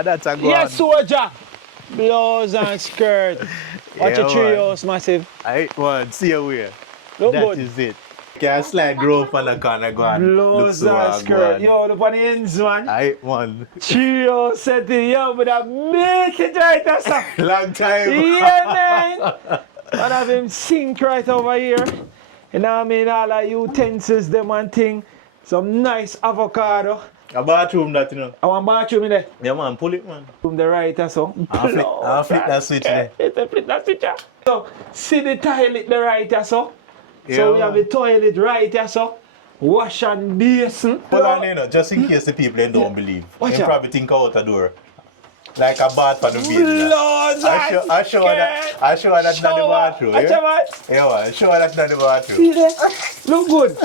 that's a good Yes, soldier. Blouse and skirt. Watch your treehouse, massive. Alright, one, see you where. Look That good. is it. Can slide grow up on the corner, go on. Blouse and skirt. Yo, look on the ends, man. Alright, one. Trio setting, yo, but I make it right there, sir. Long time. Yeah, man. And have him sink right over here. You know what I mean? All the utensils, them and thing. Some nice avocado. A bathroom that, you know. I want bathroom in there. Yeah, man, pull it, man. From the right or so. I'll flip that switch there. Flip that switch. So, see the toilet the right or so. Yeah, So we man. have the toilet right or so. Wash and basin. Hold on, you know, just in case the people they don't believe. Watch They out. probably think out the door. Like a bath for the baby. Blows I show her that. I show her that in the bathroom. Watch Yeah, out, man. yeah, man. Show her that in the bathroom. See that? Look good.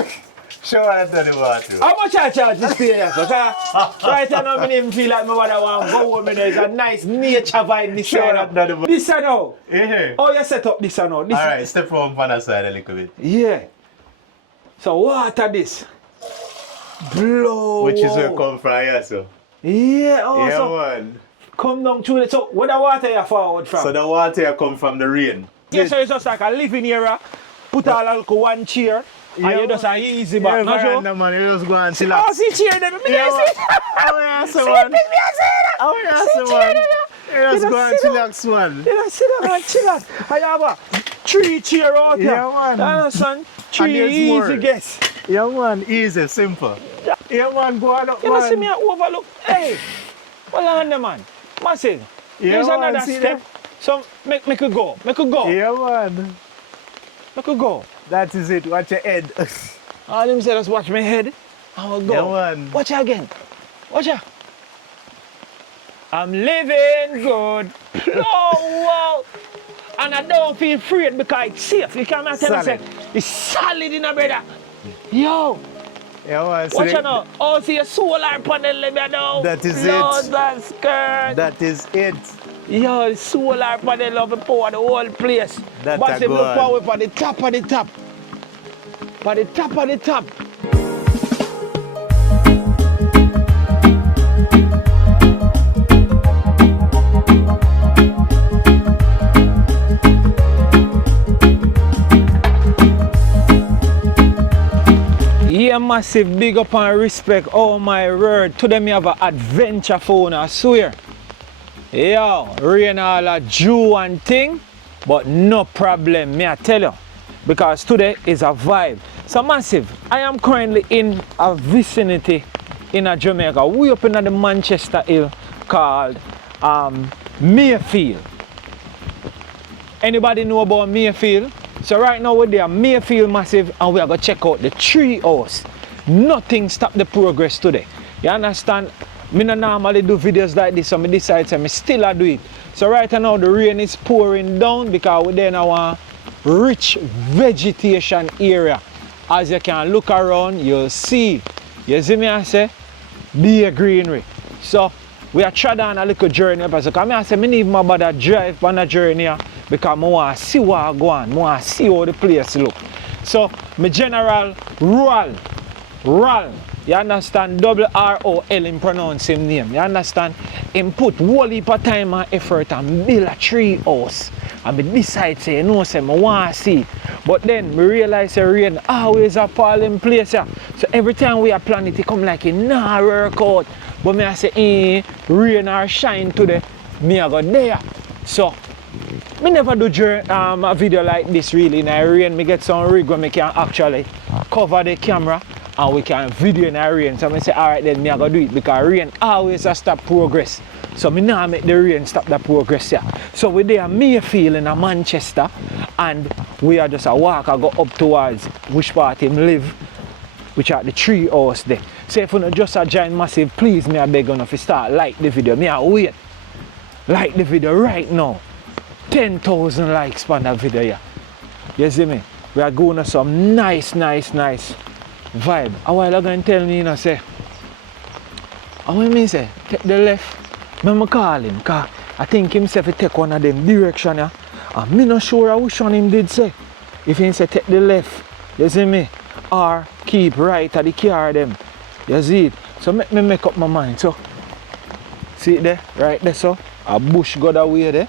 Show her that in the bathroom. How much I charge this stay here? Right now, I don't even feel like my mother want to go home. It's a nice nature vibe. This Show her side. that in the This side now. Yeah. Oh, you set up this side now. This Alright, step from the side a little bit. Yeah. So water this. Blow. Which is where come from here, so. Yeah, oh, Yeah, so man. come down through it. So where the water you forward from? So the water here come from the rain. Yeah, so it's just like a living area. Put all like one chair. Yeah, And you just a easy back. No, sure? man, you just go and Oh, chillax. see chair there. Me Yeah, there, see. oh, yeah, so man. Oh, yeah, so man. You just go and chillax, man. You know, sit down and chill out. I have a 3 chair out here. Yeah, man. You understand? 3 there's easy more. guests. Yeah, man, easy, simple. Yeah, man, go on up, You know, see man. me overlook. Hey, hold on there, man. Massive. Yeah, There's man, another see step. So make it go. Make it go. Yeah, man. Make it go. That is it. Watch your head. All them say just watch my head. I will go. Yeah, man. Watch it again. Watch it. I'm living good. Oh, wow. And I don't feel afraid because it's safe. You can't tell me say, it's solid in a brother. Yo, Yeah, man. watch it now. Oh, see a solar panel in there now. That is Blouse it. and skirt. That is it. Yo, solar panel of the power, the whole place. That But a if you good. power for the top of the top. For the top of the top. Yeah, massive big up and respect. Oh my word. Today me have an adventure phone, I swear. Yo, rain all a Jew and thing, but no problem, me I tell you. Because today is a vibe. So massive, I am currently in a vicinity in a Jamaica. We up in the Manchester Hill called Mayfield. Anybody know about Mayfield? So right now we're there, Mayfield massive, and we are going to check out the Treehouse. Nothing stop the progress today. You understand? Me not normally do videos like this, so I decide to still do it. So right now the rain is pouring down because we're there in our rich vegetation area. As you can look around, you'll see. You see me I say? Be a greenery. So we are trying on a little journey. So I say, I need my brother drive on a journey here because I want to see what I go on. I want to see how the place look. So my general Wrol, you understand? Wrol in pronounce him name. You understand? Him put whole heap of time and effort and build a tree house. And I decide say, you know, say, I want to see. But then I realize the rain always a fall in place. So every time we are planning it come like it nah work out. But me I say, rain or shine today, me I go there. So me never do a video like this really in the rain. Me get some rig where me can actually cover the camera and we can video in the rain. So I say, alright then me I go do it because rain always a stop progress. So me now make the rain stop the progress here. So we there Mayfield in Manchester and we are just a walk. I go up towards which part him live, which are the Treehouse there. So if you not just a giant massive, please me I beg you if you start like the video. Me I wait. Like the video right now. 10,000 likes on that video here. You see me? We are going to some nice vibe. A while ago and tell me, you know, say, and when me say, take the left, me call him, because I think himself he take one of them direction here. And me not sure which one him did say. If he say take the left, you see me? Or keep right at the car them. You see it? So make me make up my mind. So See it there? Right there, so. A bush got away there.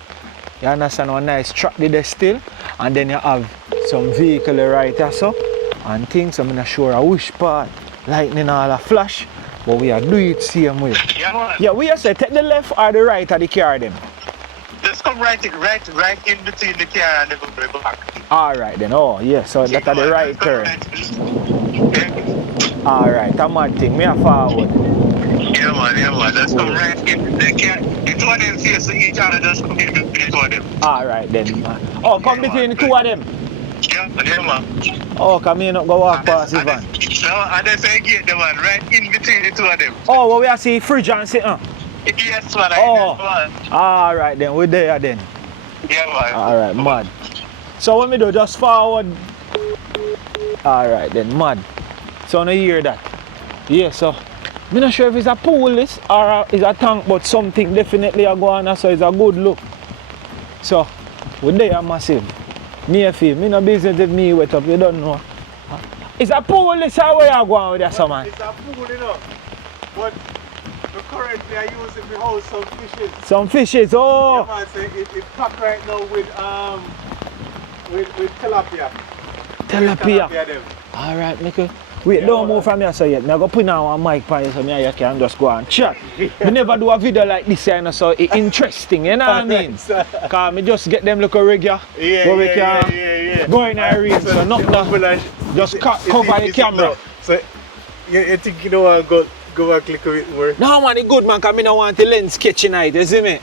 You understand? One nice track there still. And then you have some vehicle right there, so. And things, I'm not sure which part. Lightning all a flash. But we are doing it same way. Yeah, man. Yeah, we are say take the left or the right of the car them. Just come right in between the car and the back. Alright then, oh yeah, so Yeah, that's the man, right turn. Okay. Alright, a mad thing, me a forward. Yeah, man. Just come right in the car. The two of them face each other, just come in between the two of them. Alright then. Oh, come between the two of them. Yeah, man. Oh, come here not go walk past the van. No, and then say get the man right in between the two of them. Oh, well we are see fridge and sit Yes, man. Oh, alright then, we're there then. Yeah, man. Alright, mad. So what me do, just forward. Alright then, mad. So I hear that. Yeah, so I'm not sure if it's a pool this or it's a tank, but something definitely a go on, so it's a good look. So, we're there massive. Mayfield, me no business if me wet up, you don't know. It's a pool this or where you going with that, so man? It's a pool, you know. But currently I use it to hold some fishes. Some fishes, oh! Yeah, man, so it's packed right now with tilapia. Tilapia. Them. Alright, Mickey. Wait, don't move from here so yet. I'm going to put down one mic for you so you can just go and chat. We never do a video like this, you know, so it's interesting, you know what I mean? Because I just get them look regular. Yeah, we can go in our reach, so not just cover the camera. So, you think you don't want to go back a little bit more? No man, it's good man, because I don't want the lens sketch tonight, you see me?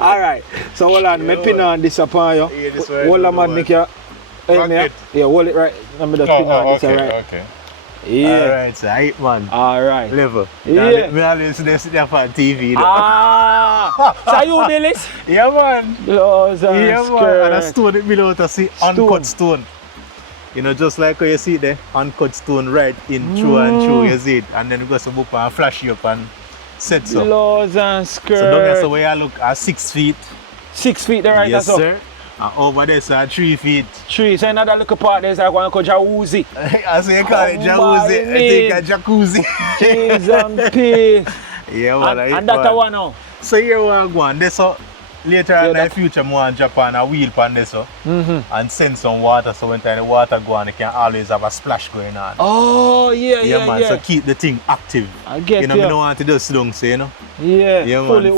Alright, so hold on, I pin on this upon you. Yeah, this one. Hold on man, make you... Yeah, hold it right. Let me just pin on this, alright? Okay. Yeah. Alright, so I man. Alright. Level. Yeah. Me always sit there for TV. You know? Ah! So you do this? Yeah man. Blows and Yeah skirt. man. And a stone it below to see uncut stone. You know, just like how you see there, uncut stone right in through and through, you see it. And then you go some up and flash you up and set so. Blows and skirt. So down there so where you look at 6 feet. 6 feet there right Yes that's sir. And over there so 3 feet. 3, so another little part there's like one called jacuzzi. As you call it jacuzzi, I think a jacuzzi. Cheese and peas. Yeah, well, and that's one now. So here we are going. This so later in the future, more in Japan a wheel pan this so and send some water so when time the water go on, you can always have a splash going on. Oh yeah, man. So keep the thing active. I get you know, we don't want to just long say, you know. Yeah, yeah man,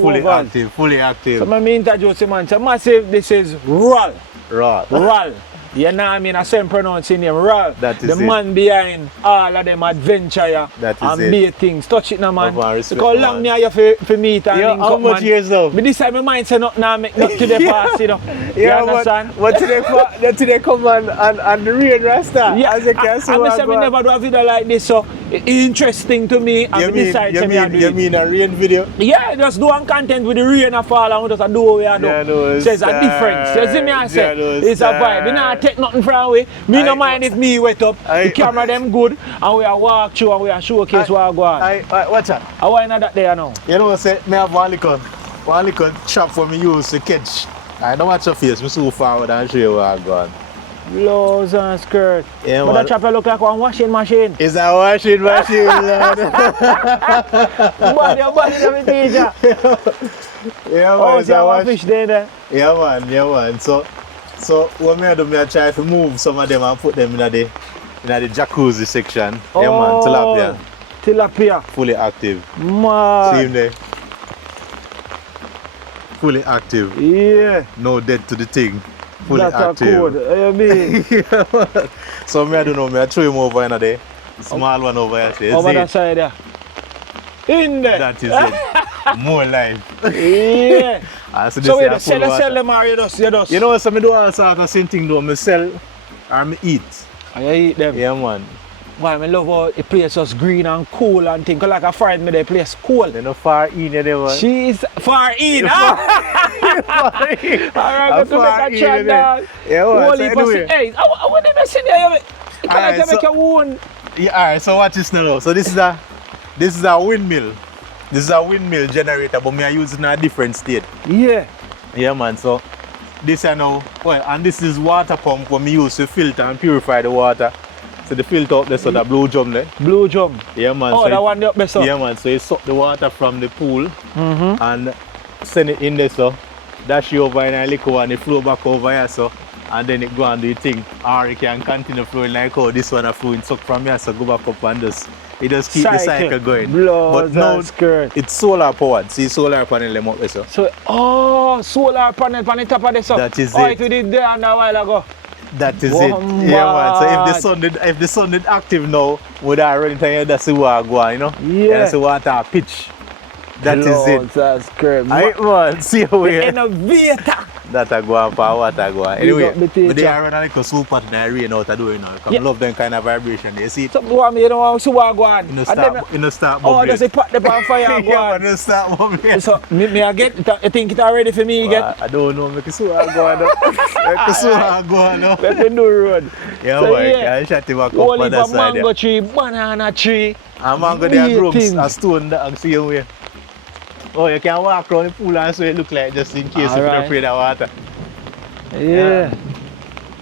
fully active. So I introduce you man. So massive, this is Wrol. Wrol. You know what I mean? I same pronouncing name, Wrol. That is the man behind all of them adventure yeah, that is and it. Big things. Touch it now, man. Because long me you for meet and link how up, much man. years now? But this time my mind say not now make not to the past, you know. You understand? But today come and the rain rasta. Yeah, as you can see. I say me never do a video like this, so it's interesting to me. And you mean a rain video? Yeah, just do one content with the rain and fall and we just do what we are doing. So it's a difference. You see me I say? It's a vibe. We not take nothing from away. Me no mind if me wet up. The camera them good and we are walk through and we are showcase what I go on. Watch out. I want that there now. You know what I say? Me have one little trap for me use to catch. I don't watch your face, me so forward and show you where I go on. Blouse and skirt. Yeah, but that trap look like one washing machine. It's a washing machine, Lord. Your body never teacher. Yeah, man. Oh, it's a fish there. Yeah, man. So what me do, I try to move some of them and put them in the jacuzzi section. Oh, yeah, man. Tilapia. Fully active. Man. See him there? Fully active. Yeah. No dead to the thing. Fully that's active. Code. You mean? Yeah, man. So I don't know, I throw him over in there. Small one over here. Over that side there. In there. That is it. More life. Yeah. So wait, sell them or you just? You know what, I do all sort of same thing though. I sell or I eat. And you eat them? Yeah, man. Why, I love how the place was green and cool and things. Like a friend me, the place cool. You know, far in there, man. She's far in. Far in. Alright, go to make a chat, dog. Yeah, man. So anyway. Hey, I want them to sit there. You can't make your own. Yeah, alright, so watch this now. So this is a windmill. This is a windmill generator, but me I use it in a different state. Yeah. Yeah, man. So this I know. Well, and this is water pump what me use to filter and purify the water. So the filter up there, so the blue drum there. Blue drum. Yeah, man. Oh, so that one up there, so. Yeah, man. So you suck the water from the pool and send it in there, so. Dash you over in a liquor and it flow back over here, so. And then it go and do the thing. Or it can continue flowing like how this one are flowing, suck from here, so go back up and just, it just keep the cycle going. Blows but now skirt. it's solar powered. See solar panel them up there, so. So, oh, solar panel on the top of the sun. That is oh, it. We did there and a while ago. That is it. Yeah, man. So if the sun did active now, would I run into that's the water go on, you know? Yeah. That's the water pitch. That is it. That's great. Alright, man. See how we Innovator. that I go on for what I go on. Anyway, got the teacher. but they are running like a super to the rain out of doing now. I love them kind of vibration. You see it? Something want me, you know, want to go on. In the start Oh, bubbling. does it put the on fire and go Yeah, on? in the start bubbling. So, me I get, you think it's ready for me again? I don't know. Make it so I go on. Make it so I go on. Let me do road. Yeah, So, man. yeah. I shut him back up Only on that for side. mango tree, banana tree. And mango there grows things. a stone that I see you way. Oh, you can walk around the pool and so it look like just in case if you're Alright. afraid of water. Yeah.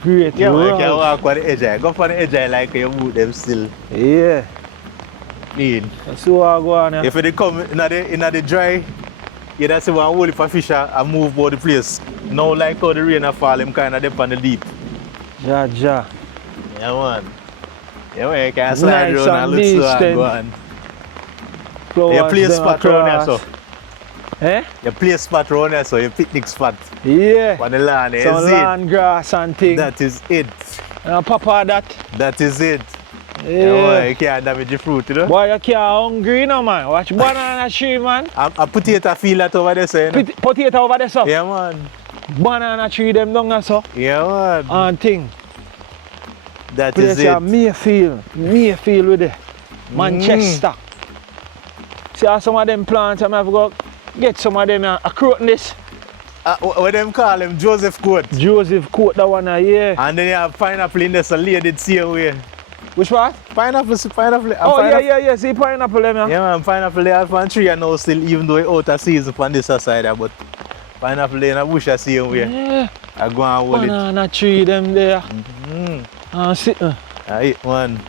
Great. Yeah, man, you can road. walk on the edge. Go on the edge like you boot them still. Yeah. Clean. So I go on. If they come in the dry, you don't see one whole heap of fish and move about the place. Now like how the rain fall, them kind of dip on the deep. Ja. Yeah, man. Yeah, man, you can slide Nice around and and look so and decent. go on. Flowers You play a them spot around here, across. so. Eh? You play a spot around here, so you picnic spot Yeah. on the land. You Some see land grass and things. That is it. Papa that. That is it. Yeah, Yeah. man, you can't damage the fruit, you know. Boy, you can't hungry now, man. Watch banana tree, man. A potato feel that over there, so, you know? Potato over there, so. Yeah, man. Banana tree, them down there, so. Yeah, man. And thing. That Place is here, it. Mayfield with it. Manchester. See how some of them plants, I'm have to go get some of them across this. What them call them? Joseph Court. Joseph Court, that one, yeah. And then you have pineapple in there, so laid same way. Which part? Pineapple. Oh, pineapple. yeah. See pineapple, them, yeah. Yeah, man, pineapple they have on tree and now still, even though it's out of season on this side, but pineapple in a bush the same way. Yeah. I go and hold it. Banana tree, them there. Sit. Alright, man.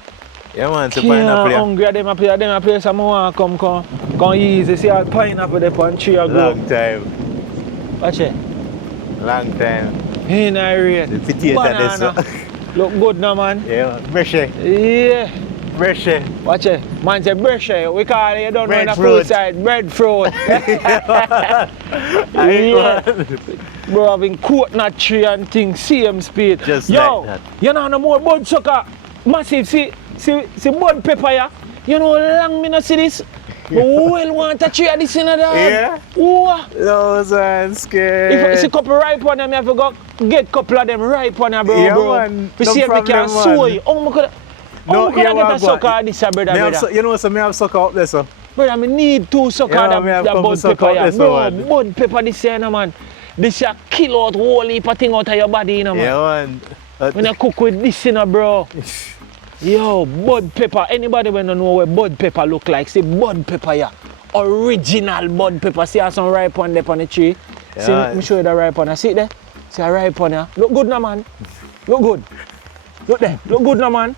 Yeah, man, so Can't pineapple. Yeah. hungry, them a place, some more come easy. See how pineapple there on tree a grow. Long time. Watch it. Long time. In a rain. The potato there, so. Look good now, man. Yeah, man. Brushy. Yeah. Brushy. Watch it. Man say brushy. We call it, you don't know in the Breadfruit. food side. Breadfruit. Alright, Yeah. man. Bro, having coconut tree and things, same speed. Just Yo, like that. you know no more bud sucker. Massive, see bud pepper ya. You know how long me not see this? But well want a tree of this in a dog. Yeah? Ooh. Those are scared. If it's a couple ripe one, them, you have to go get a couple of them ripe one, bro. Yeah, bro. man. To No see if we can problem, sow man. you. Oh, I could yeah, get a go sucker on. of this, brother. Me have brother. you know, so me have sucker up there, so. Brother, I need two sucker Yeah, that me have couple bud sucker pepper, out yeah. there, so, Bro, man. bud pepper this year, man. This year kill out whole heap of thing out of your body, you know, man. Yeah, man. When you cook with this, you know, bro. Yo, bud pepper. Anybody when don't know what bud pepper look like, see bud pepper, yeah. Original bud pepper. See how some ripe one there on the tree? Yeah. See, let me show you the ripe one. See it there? See a ripe one, yeah? Look good now, man. Look good. Look there. Look good now, man.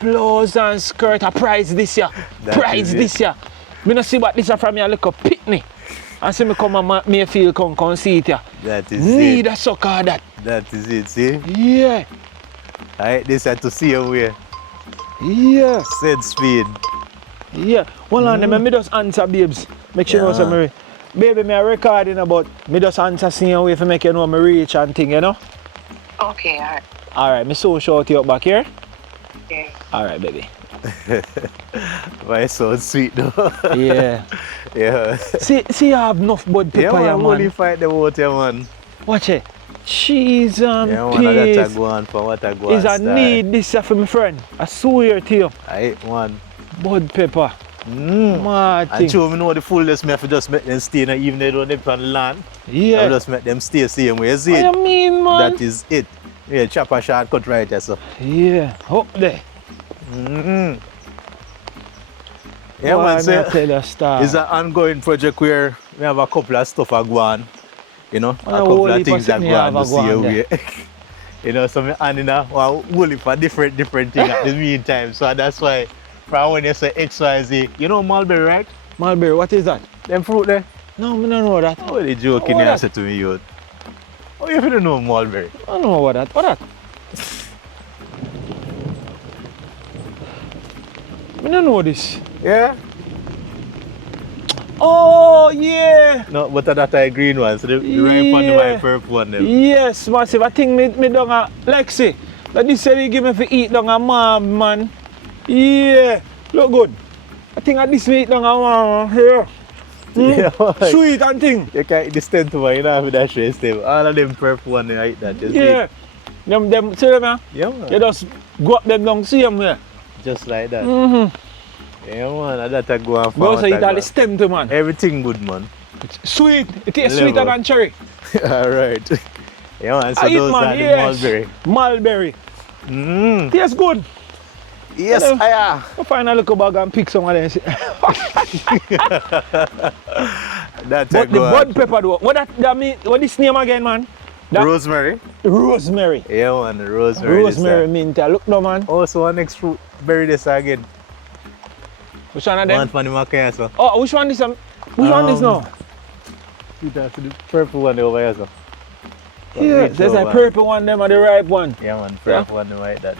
Blouse and skirt, a price this year. That Price is it. this year. Me not see what this is from your little pitney. And see me come and Mayfield come see it, yeah. That is Need it. a sucker of that. That is it, see? Yeah. Alright, this had to see you way. Yeah. Said speed. Yeah, hold on, me just answer, babes. Make sure you know Yeah. something. Baby, me a recording about me just answer same way to make you know me reach and thing, you know? Okay, alright. Alright, me so shout you up back here. Okay. Alright, baby. Why so sweet though? Yeah. Yeah. see you have enough bud Yeah, pepper, man, yeah, only man. fight the water, man. Watch it. Cheese and Yeah, man, that I peas. go on for what I go Is on. a need this for my friend. I swear to you. Alright, man. Bud pepper. Mad And thing. sure, me know the fullness, me have to just make them stay, even they don't live on the land. I Yeah. just make them stay same way, see What it? you mean, man? That is it. Yeah, chop a shortcut right there, so. Yeah. Up there. Yeah, Boy, man, me so a tell you a story. it's an ongoing project where we have a couple of stuff that go on. You know, And a a couple whole of heap of things that thing go you on have to a go see on how we. You know, so my hand in a whole for different thing at the meantime. So that's why from when you say XYZ, you know mulberry, right? Mulberry, what is that? Them fruit there? No, I don't know that. Oh, they joking What you that? said to me, youth. Oh, you don't know mulberry. I don't know what that. What that? I don't know this. Yeah? Oh, yeah. No, but that's a green one, so the ripe one, the white purple one. Them. Yes, massive. I think me down a Lexi. That this say they give me for eat down a mom, man. Yeah. Look good. I think at this me eat down a mom. Here. Yeah, like, Sweet and thing. you can't eat the stem to one, you don't have that straight stem. All of them purple one, they eat that. Just Yeah. Them, see them, yeah? Yeah, man. You just go up them down, see them here. Just like that. Mm-hmm. Yeah, man. And that I go and Go so eat all man. the stem to, man. Everything good, man. It's sweet. It tastes Level. sweeter than cherry. Alright. Yeah, man. So I eat, those man, are the yes. mulberry. Mulberry. Tastes good. Yes, Hello. I I'll find a little bag and pick some of them. That But the bud pepper though, what mean? What this name again, man? That- rosemary. Rosemary. Yeah, man. Rosemary. Rosemary mint. Look no, man. Also, one next fruit. Berry this again. Which one of them? One for the macaya, so. Oh, which one this? Which one this now? See that for the purple one over here, so. Yeah, there's a purple one, them are the ripe one. Yeah, man. Purple one like that.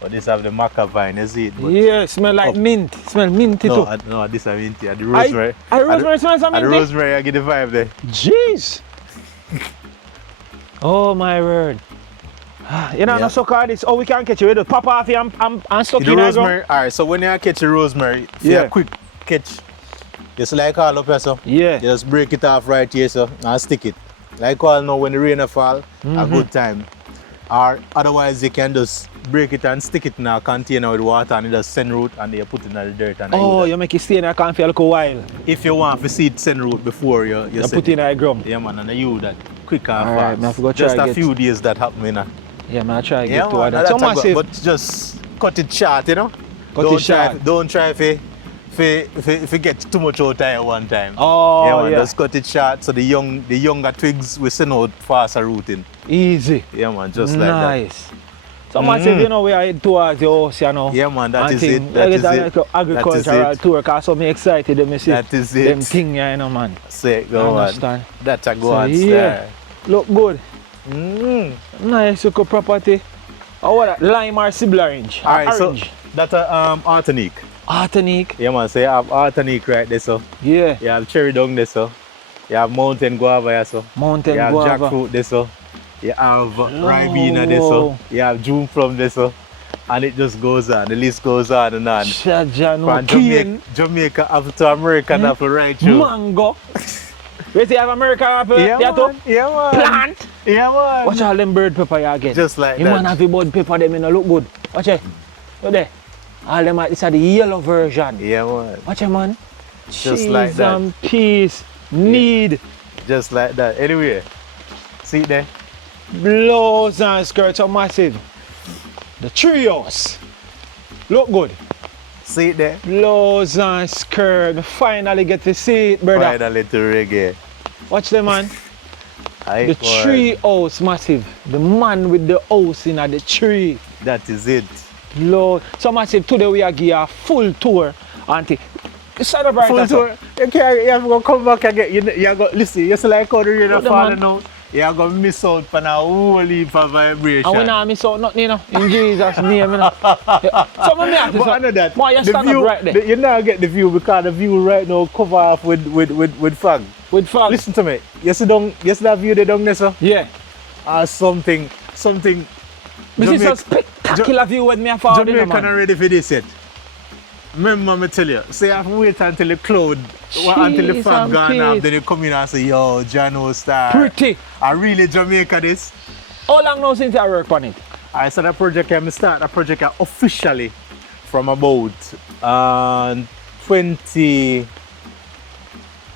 But this have the maca vine, you see it? But Yeah, smell like mint. Smell minty too. no, this is minty. And the rosemary. I rosemary smells like And the minty. rosemary, I get the vibe there. Jeez. Oh my word. You know, Yeah. no so call this. Oh, we can catch it. We just pop off here and stuck The in rosemary, alright, so when you catch the rosemary, if Yeah. you quick catch, just like all up here, so. Yeah. You just break it off right here, so, and stick it. Like all now, when the rain fall, a good time. Or otherwise, you can just break it and stick it in a container with water and you just send root and you put it in the dirt. And Oh, you make it stay in a can for a little while. if you want to see it send root before you You send put it in a ground. Yeah, man, and you that quick and Alright, fast. me have to go try Just a get- few days that happen, you know. Yeah, man, I try to Yeah, get to man, that. So that's a massive. good, but just cut it short, you know. Cut it short. Don't try to get too much out at one time. Oh, yeah, man, yeah. just cut it short so the younger twigs will send out faster rooting. Easy. Yeah, man, just like that. Nice. So massive, you know, we are heading towards the house, you know. Yeah, man, that and is thing. it. That Like is it's it. an agricultural it. tour, because I'm excited to see That is it. them thing, yeah, you know, man. Say, You go on. understand? That's a go So, on yeah. Look good. Mm. Nice little property. Oh, what that? Lime or Sibla orange? Or Alright, so orange? that's a Artenique. Artenique. Yeah, man, so you have Artenique right there, so. Yeah. You have cherry down there, so. You have mountain guava here, so. Mountain You have guava. jackfruit there, so. You have ribena there, so. You have June plum there, so. And it just goes on. The list goes on and on. Shaja, no From cane. Jamaica apple to American apple right through. Mango. Wait, you have American apple? Yeah, Yeah, man. Yeah, man. Plant. Yeah, man. Watch all them bird pepper you get. Just like you that. man have the bud pepper, them in look good. Watch it. Look there. All them are, this are the yellow version. Yeah, man. Watch it, man. Just like Cheese that. and peas. Need. Just like that. Anyway, see it there? Blouse and skirts are massive. The Treehouse. Look good. See it there? Blouse and skirt. Finally get to see it, brother. Finally to reggae. Watch them, man. Aye, The boy. Treehouse massive. The man with the house in the tree. That is it. Lord. So massive, today we are give you a full tour. Auntie, celebrate Full that. tour. You have to come back again. You have to listen. You see like how the rain Look the falling man. out. You have to miss out on a whole heap of vibration. And we not miss out nothing, you know. In Jesus' name, you know. Yeah. So me have to But say, I know that. why you the stand view, up right there? You now get the view because the view right now cover off with fog. With fog. Listen to me. You see that view there down there, sir? Yeah. Something. This is a spectacular view with me forward, you know, Jamaican man. are ready for this yet. Remember me tell you, say you have to wait until the cloud, until the Jeez fog and gone up, peace. then you come in and say, yo, Jano star. Pretty. I really Jamaica this. How long now since I work on it? I started the project, I start the project officially from about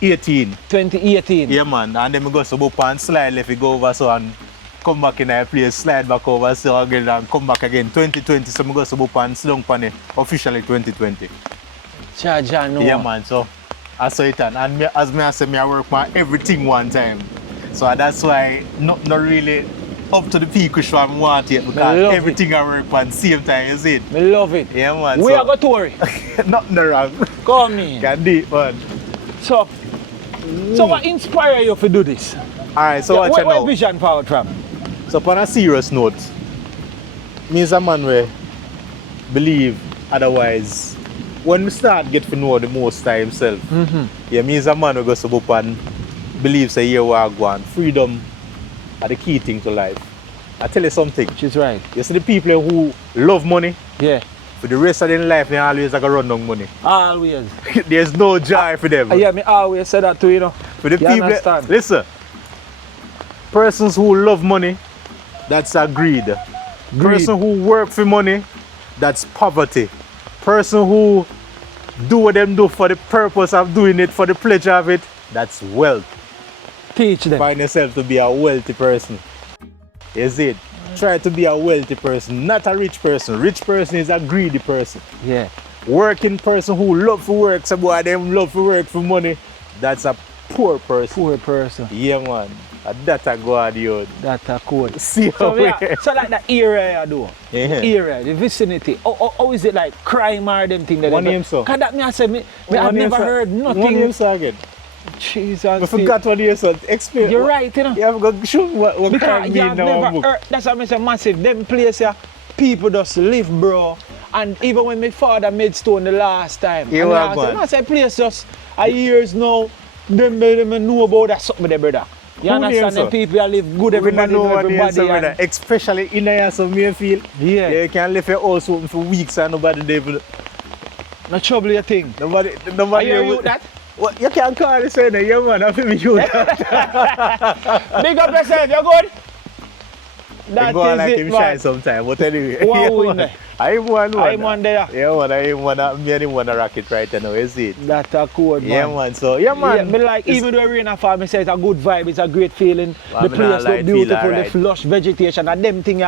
2018. 2018. Yeah, man. And then we go so up and slide left, we go over so and come back in that place, slide back over so again and come back again. 2020, so we go so up and slung on it officially 2020. Jaja, no. Yeah, man. So I saw it and me, as me I say, I work on everything one time. So that's why not really up to the peak which one I want it because love everything I work on same time, you see it? Me love it. Yeah, man. We so, are go tour it. nothing wrong. Come in. Can do it, man. So what inspire you to do this? Alright, so watch what now. vision for from? So on a serious note, me as a man where believe otherwise, when we start get to know the most time himself, yeah, me as a man who goes up and believes a year I go on, freedom are the key thing to life. I tell you something. She's right. You see the people who love money, Yeah. for the rest of their life they always like a run down money. Always. There's no joy for them. Yeah, me always say that too, you know. For the You people, understand? listen, persons who love money, that's a greed. Person who work for money, that's poverty. Person who do what them do for the purpose of doing it, for the pleasure of it, that's wealth. Teach them. Find yourself to be a wealthy person. Is it? Try to be a wealthy person, not a rich person. Rich person is a greedy person. Yeah. Working person who love to work, some boy them love to work for money, that's a poor person. Poor person. Yeah, man. That's a god, yo. That's a code. See So, how yeah, so like the area you do. Yeah. The area, the vicinity. How is it like crime or them thing that One they do? name, so. Cause that me I say I've never heard One nothing. name, so again. Jesus. I forgot what you said. Explain. You're right, you know. You have got show what Because crime you mean have now. never Book. heard, that's why I say massive. Them place here, people just live, bro. And even when my father made stone the last time, You and are I say place just a years now, them know about that something there, brother. You Who understand? names Them so? people that live good, We everybody don't know know what everybody. names are, and- brother. Especially in here, so Mayfield. Yeah. You can live your house open for weeks and nobody there. will- No trouble you think. Nobody Are there you will- that? What, you can't call this saying, yeah, man. I feel me you that. Big up yourself, you good? That Go on is like it, him man. shine sometime, but anyway. Wow, yeah, in man. there. I am one. I'm on there. Yeah, man. I am one. Me and him one a rocket right now. You see it? That's a code, man. Yeah, man. So, yeah, man. Yeah, me like, It's- even though it rain and fall, me say it's a good vibe, it's a great feeling. Well, The me not place like look feel beautiful, alright. the lush vegetation, and them thing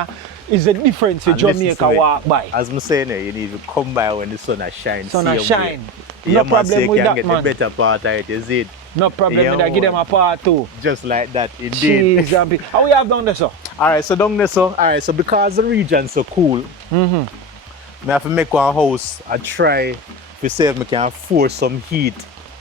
is the difference with And listen Jamaica to me. walk by. As I'm saying, you need to come by when the sun has shine. Sun see a your shine. way. No Yeah, man, so problem you with can that, get man. the better part of it, you see it? No problem Yeah, with that, give them man. a part too. Just like that, indeed. Jeez, and how we have done this, sir? Alright, so down there, so, alright, so because the region's so cool, I have to make one house. I try to see if I can force some heat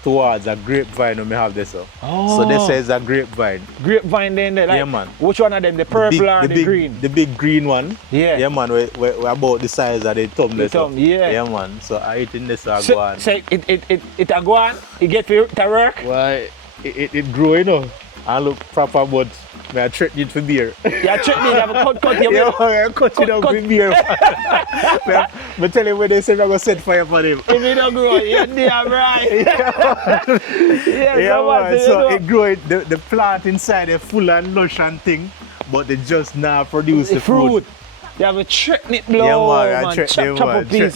towards a grapevine when I have this. So this is a grapevine. Grapevine then, like, Yeah, man. which one of them, the purple or the green? The big green one. Yeah. Yeah, man, we're about the size of the thumb. The thumb, yeah. Yeah, man. So I eat in this, I go So, on. so it a go on, it get to work. Well, it grow, you know. I look proper, but I treat it for beer. Yeah, check me, you have a cut your Yeah, middle. I cut it out Cut. with beer. I tell you when they say I'm going to set fire for them. If it don't grow, you're damn right. Yeah, Yeah, man. so So it grow, the plant inside is full and lush and thing, but they just now produce the fruit. You have a threatening blow, Yeah, man, I man. threaten Chop them, a man. piece.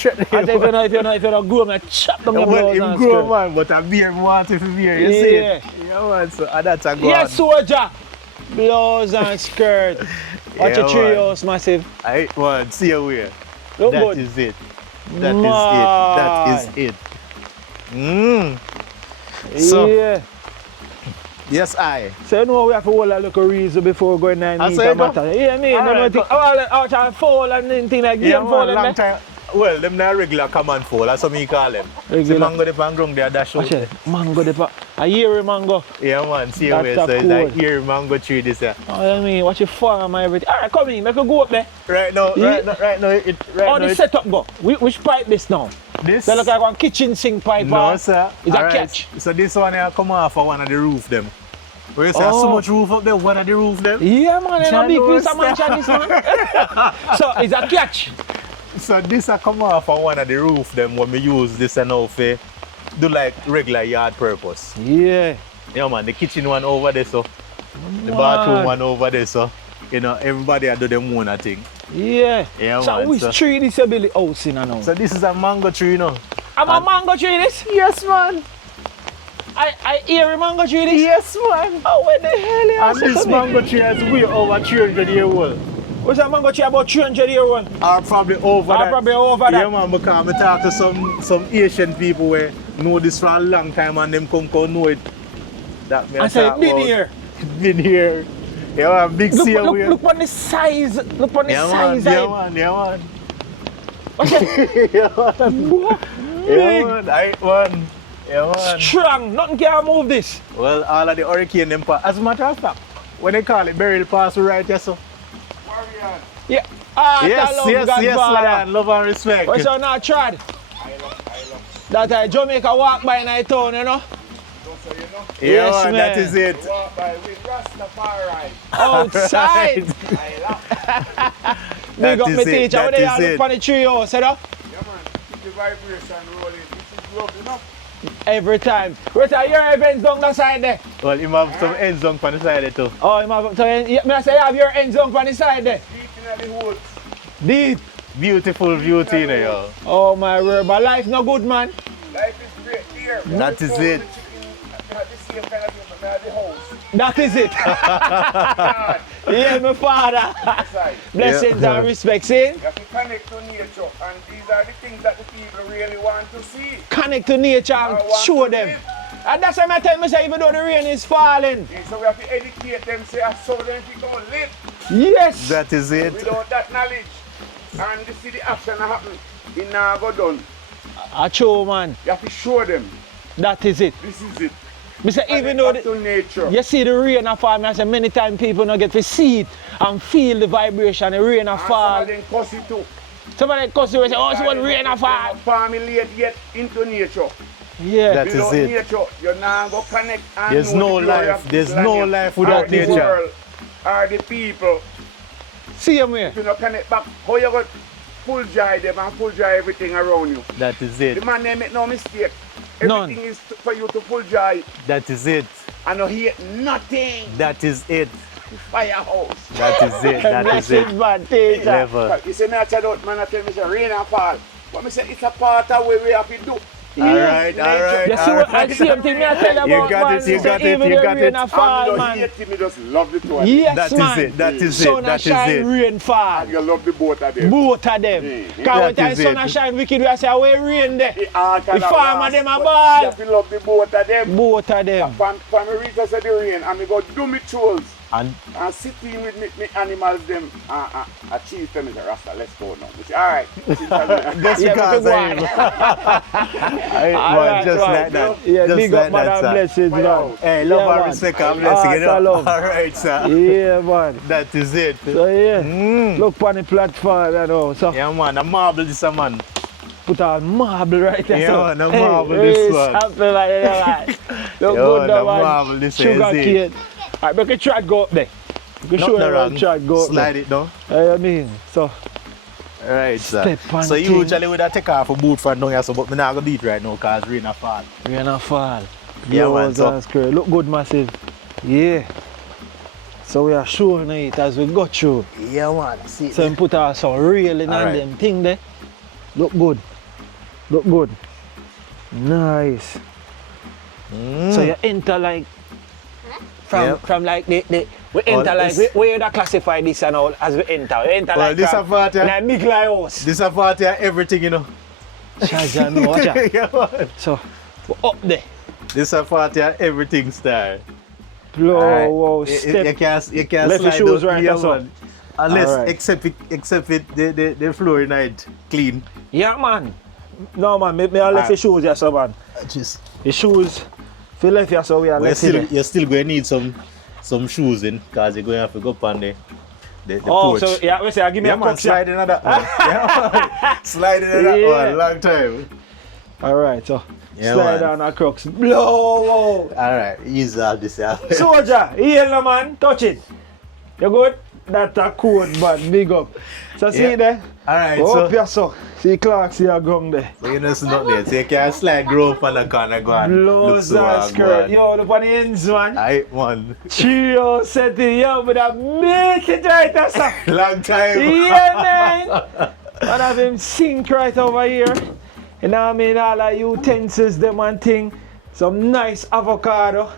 Threaten And if you don't grow, man, chop them your Well, blows it and grow, skirt. man, but a beer want it for beer, you see Yeah. it? Yeah, man, so that's a go Yes, on. soldier. Blows and skirt. Watch your Yeah, Treehouse, massive. I one, see you where. Look That good. is it. That is it. So, Yeah. yes, I. So you know we have to hold a little reason before going and I meet say a go. matter. Yeah, me. All No, right, think, I'll try to fall and anything like Yeah, game fall man, long and time. Well, them not regular command fall, that's what me call them. Regular. See mango the pan ground there, dash out. Watch it. Mango, a year mango. Yeah, man, see That's where a so it's cool. like here mango tree this year. Oh, I mean, watch your farm and everything. Alright, come in, make a go up there. Right now, Yeah. right now, right now, How the setup go? Which pipe this now? this. They look like one kitchen sink pipe. No, or- sir. It's a Alright, catch. So this one here come off of one of the roof them. Where you say so Oh. much roof up there, one of the roof them. Yeah, man, and a big John piece of mansion this man. So it's a catch. So this a come off of one of the roof them when we use this and now for do like regular yard purpose. Yeah. Yeah, man, the kitchen one over there, so the bathroom one over there, so you know everybody a do them own thing. Yeah. Yeah, So man, which so- tree this a build house in now? So this is a mango tree, you know. I'm a mango tree this? Yes, man. I hear a mango tree this? Yes, man. Oh, where the hell is And this mango tree has way over 300 years old. What's a mango tree about 300 year old? Or probably over Or that. probably over Yeah, that. man, because I talk to some Asian people where know this for a long time and them come know it. That me I say talk been about. here. Been here. Yeah, man, big Look, seal look, wheel. look on the size. Look on the Yeah, size. man, yeah, man, yeah, man. What's that? Yeah, man. What? Yeah, Big. man, aight, man. Yeah, man. Strong. Nothing can move this. Well, all of the hurricane them pass. As a matter of fact, when they call it burial pass right here, so. Yeah. Ah, Yes, love yes, yes, Godfather. man. Love and respect. What's your not tried? That Jamaica walk by in the town, you know? Yeah, Yes, man, man. that is it. Walk by with Rastafari. Outside. Big up is my it, teacher. that What they is are look it. for the treehouse, you know? Yeah, man. Keep the vibration rolling. This is love, you know? Every time. Where's your events down the side there? Well, you have some ends down on the side there too. Oh, you have, so I say you have your ends down on the side there. Deep in the woods. Deep. Beautiful beauty, you know, yo. Oh my word, my life no good, man. Life is great here. That is it. The same kind of thing, but the house. That is it. Yeah, my father. Inside. Blessings Yeah. and respect, see? You have to connect to nature, and these are the things that the people really want to see. Connect to nature and I want show to them. live. And that's why I tell me, say, even though the rain is falling. Yeah, so we have to educate them, say, so them people don't live Yes. That is it. without that knowledge. And to see the action happen, it now go done. A true man. You have to show them, That is it. this is it. Me say, even though Connect back to nature. you see the rain a fall, I say many times people don't get to see it and feel the vibration, the rain a And fall. some of them cuss it too. Somebody cuss you and say, oh, so what rain a fall. Formulate yet into nature. Yeah. That is Without it. nature, you're not going to connect and There's know no the glory life. of There's this no land. life without Or the nature. world, or the people. See him here. If you don't connect back, how you going to full joy them and full joy everything around you? That is The it. man, they make no mistake. None. Everything is for you to full joy That is it. and not hate nothing. That is it. Firehouse. That is it. That is it. Blessings, man. Teacher. Never. But you say, me I tell out, man, I tell me, say, rain and fall. But me say, it's a part of what we have to do. Alright, alright. You see what I see him thing me I tell you You about, got man. it, you Say got it, even you the got rain it. a fall, And man. you don't hate me, just love the two of them. Yes, That is man. it. That is it. Sun and That is shine, it. rain fall. And you love the both of them. Both of them. Mm. Because when That time is sun it. and shine wicked, we say, where rain there? The art and The farmer them a but ball. You have to love the both of them. Both of them. From me reach us at the rain and me go do me chores And and sit in with me animals them achieve them in the rasta. Let's go now. We say, alright. just Yeah, because but I go am. Alright, Just right. like that. Yeah, Just big like up, man, that, and sir. blessings, man. Hey, love Yeah, and man. respect and blessing, you know. Love. Alright, sir. Yeah, man. That is it. So, yeah. Mm. Look on the platform, you know. So, Yeah, man, a marble this, man. put on marble right there. Yeah, so. man, a marble this one. Something like that, man. Look Yo, good, the though, man. marble this one, Sugar is it? cane. Alright, but you try to go up there. You can show you how to try to go up Slide there. it down. You know what I mean? So, Right, sir. Step on So thing. usually we take off a boot from down here, so but me not gonna do it right now because rain a fall. rain and fall. Yeah, man, Blows so- and screw. Look good, massive. Yeah. So we are showing it as we go through. Yeah, man. See. So we put our some railing on Alright. them thing there. Look good. Look good. Nice. So you enter like from like the we enter like this- we would classify this and all as we enter. We enter Well, like this from, a part, yeah. like big like house. This a part of everything, you know. Shaja, no, watch out. Yeah, man. So we up there. This a part of everything, star. Blow, Alright. wow, You step. can't Left your slide shoes out right here, or so. man. Unless Alright. except it the floor night clean. Yeah, man. No, man, me I left the shoes here, so man. Just The shoes, if you left here, so we are but left here. you're still going to need some shoes in because you're going to have to go up on the Oh, porch. so yeah, we say, give me Yeah, a man, cock shot. slide into that one. Yeah, man. Slide into that Yeah. one. Long time. All right, so Yeah, slide man. down our crooks. Blow, All right, ease off this. Yeah. soldier, here no man, touch it. You good? That's a code, man, big up. So see Yeah. there? All right, Go up so here, so. See Clark, see your gum there. you know it's not there. So you can slide, grow up on the corner, go on. Blows that skirt. Yo, look on the ends, man. Aight, man. Trio setting, yo, but I make it right there, sir. Long time. Yeah, man. And have him sink right over here. You know what I mean? All the utensils, them and thing. Some nice avocado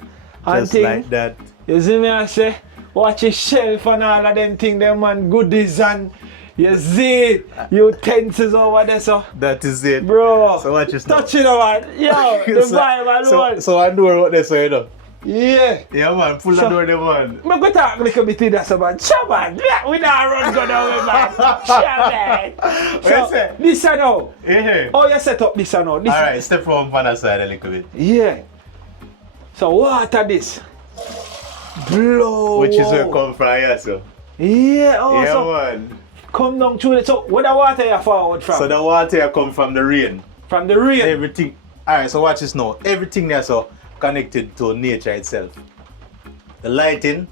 and Just thing. like that. You see me I say? Watch his shelf and all of them thing, them man goodies and you see it. Utensils over there, so. That is it. Bro. So watch this now. Touch it, man. Yo, the vibe alone. So I know what they say, you know. Yeah. Yeah, man, pull So- the door, the man. I'm going to talk a little bit in that, so man. Shaman, we not run go down with man. Shaman. What you say? This I know. Yeah. Oh, you set up this I know. This. Alright, step from one side a little bit. Yeah. So water this. Blow. Which is where it come from, yeah, so. Yeah, oh, Yeah, so man. come down through it. So where the water you forward from? So the water here come from the rain. From the rain. Everything. Alright, so watch this now. Everything there so connected to nature itself. The lighting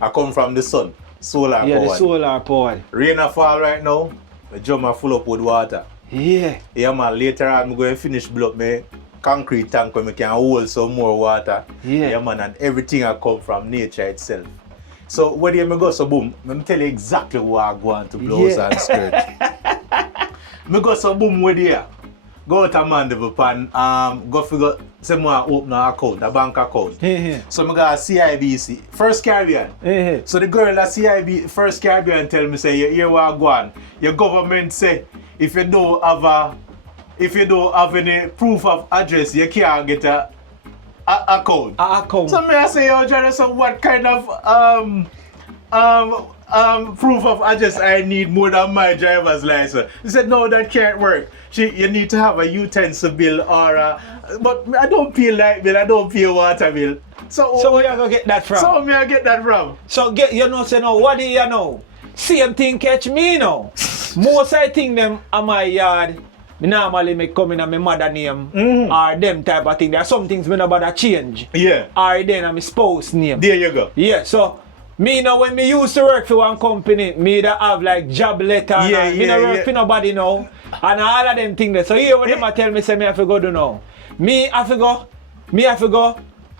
I come from the sun. Solar Yeah, power. the solar power. Rain a fall right now. The drum are full up with water. Yeah. Yeah, man, later on I'm going to finish block my concrete tank where I can hold some more water. Yeah. Man, and everything I come from nature itself. So when you go so boom, let me tell you exactly what I go on to blouse Yeah. and skirt. Me go so boom with you. Go out a Mandeville pan, go figure say I open an account, a bank account. Yeah. So I got a CIBC, First Caribbean. Yeah. So the girl at First Caribbean tell me say you hear what I go on. Your government say if you don't have any proof of address, you can't get a account. Account. So me I say, yo, Johnny, so what kind of proof of address I need more than my driver's license? He said, no, that can't work. You need to have a utensil bill or but I don't pay light bill, I don't pay water bill. So where you gonna get that from? So me I get that from. So get you know say no, what do you know? Same thing catch me now. Most I think them on my yard. Me normally me come in on my mother name or them type of thing. There are some things me no bother change. Yeah. Or then on my spouse name. There you go. Yeah, so me now when me used to work for one company, me that have like job letter and Yeah, all. Me no work for nobody now. And all of them things there. So here when them a tell me say me have to go do now. Me have to go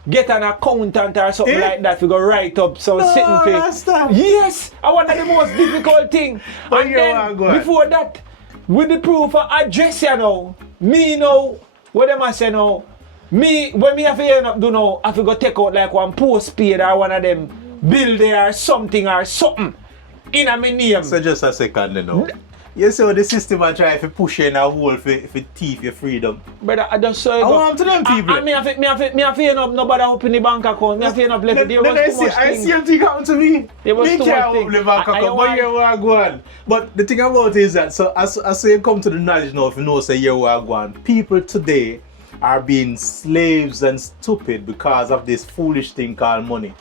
get an accountant or something like that to go write up so No, sitting for. understand. Yes, I want the most difficult thing. But And you then are good. before that, with the proof of address you know, me know what them a say now. Me when me have to end up do now, I have to go take out like one postpaid or one of them bill there or something in a my name. So just a second you know. You see how the system I try to push you in a hole for thief your freedom. Brother, I just saw I want to them people. I me have to end up nobody open the bank account. Me have to end up left there was too much I thing. see everything happen to me. There was Me too can't much thing. open the bank account, but you where I go on. But the thing about it is that, so as you come to the knowledge now, if you know, say, here where I go on, people today are being slaves and stupid because of this foolish thing called money.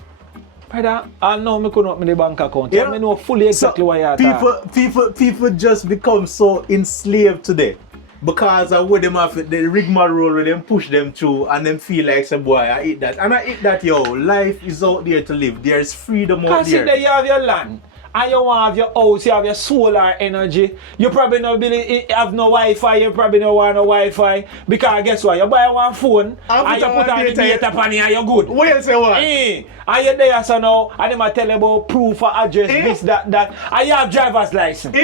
Brother, I know me couldn't open the bank account. Yeah. I know fully exactly what you're talking. People just become so enslaved today because of what them have the rigmarole where them push them through and them feel like some boy I eat that. And I eat that, yo, life is out there to live. There's freedom out Consider there. you have your land and you want to have your house, you have your solar energy. You probably not have no Wi-Fi, you probably don't want no Wi-Fi. Because guess what? You buy one phone and you put on the data pan and you're good. What you say what? And you're there so now and them tell you about proof of address, this, that. And you have driver's license.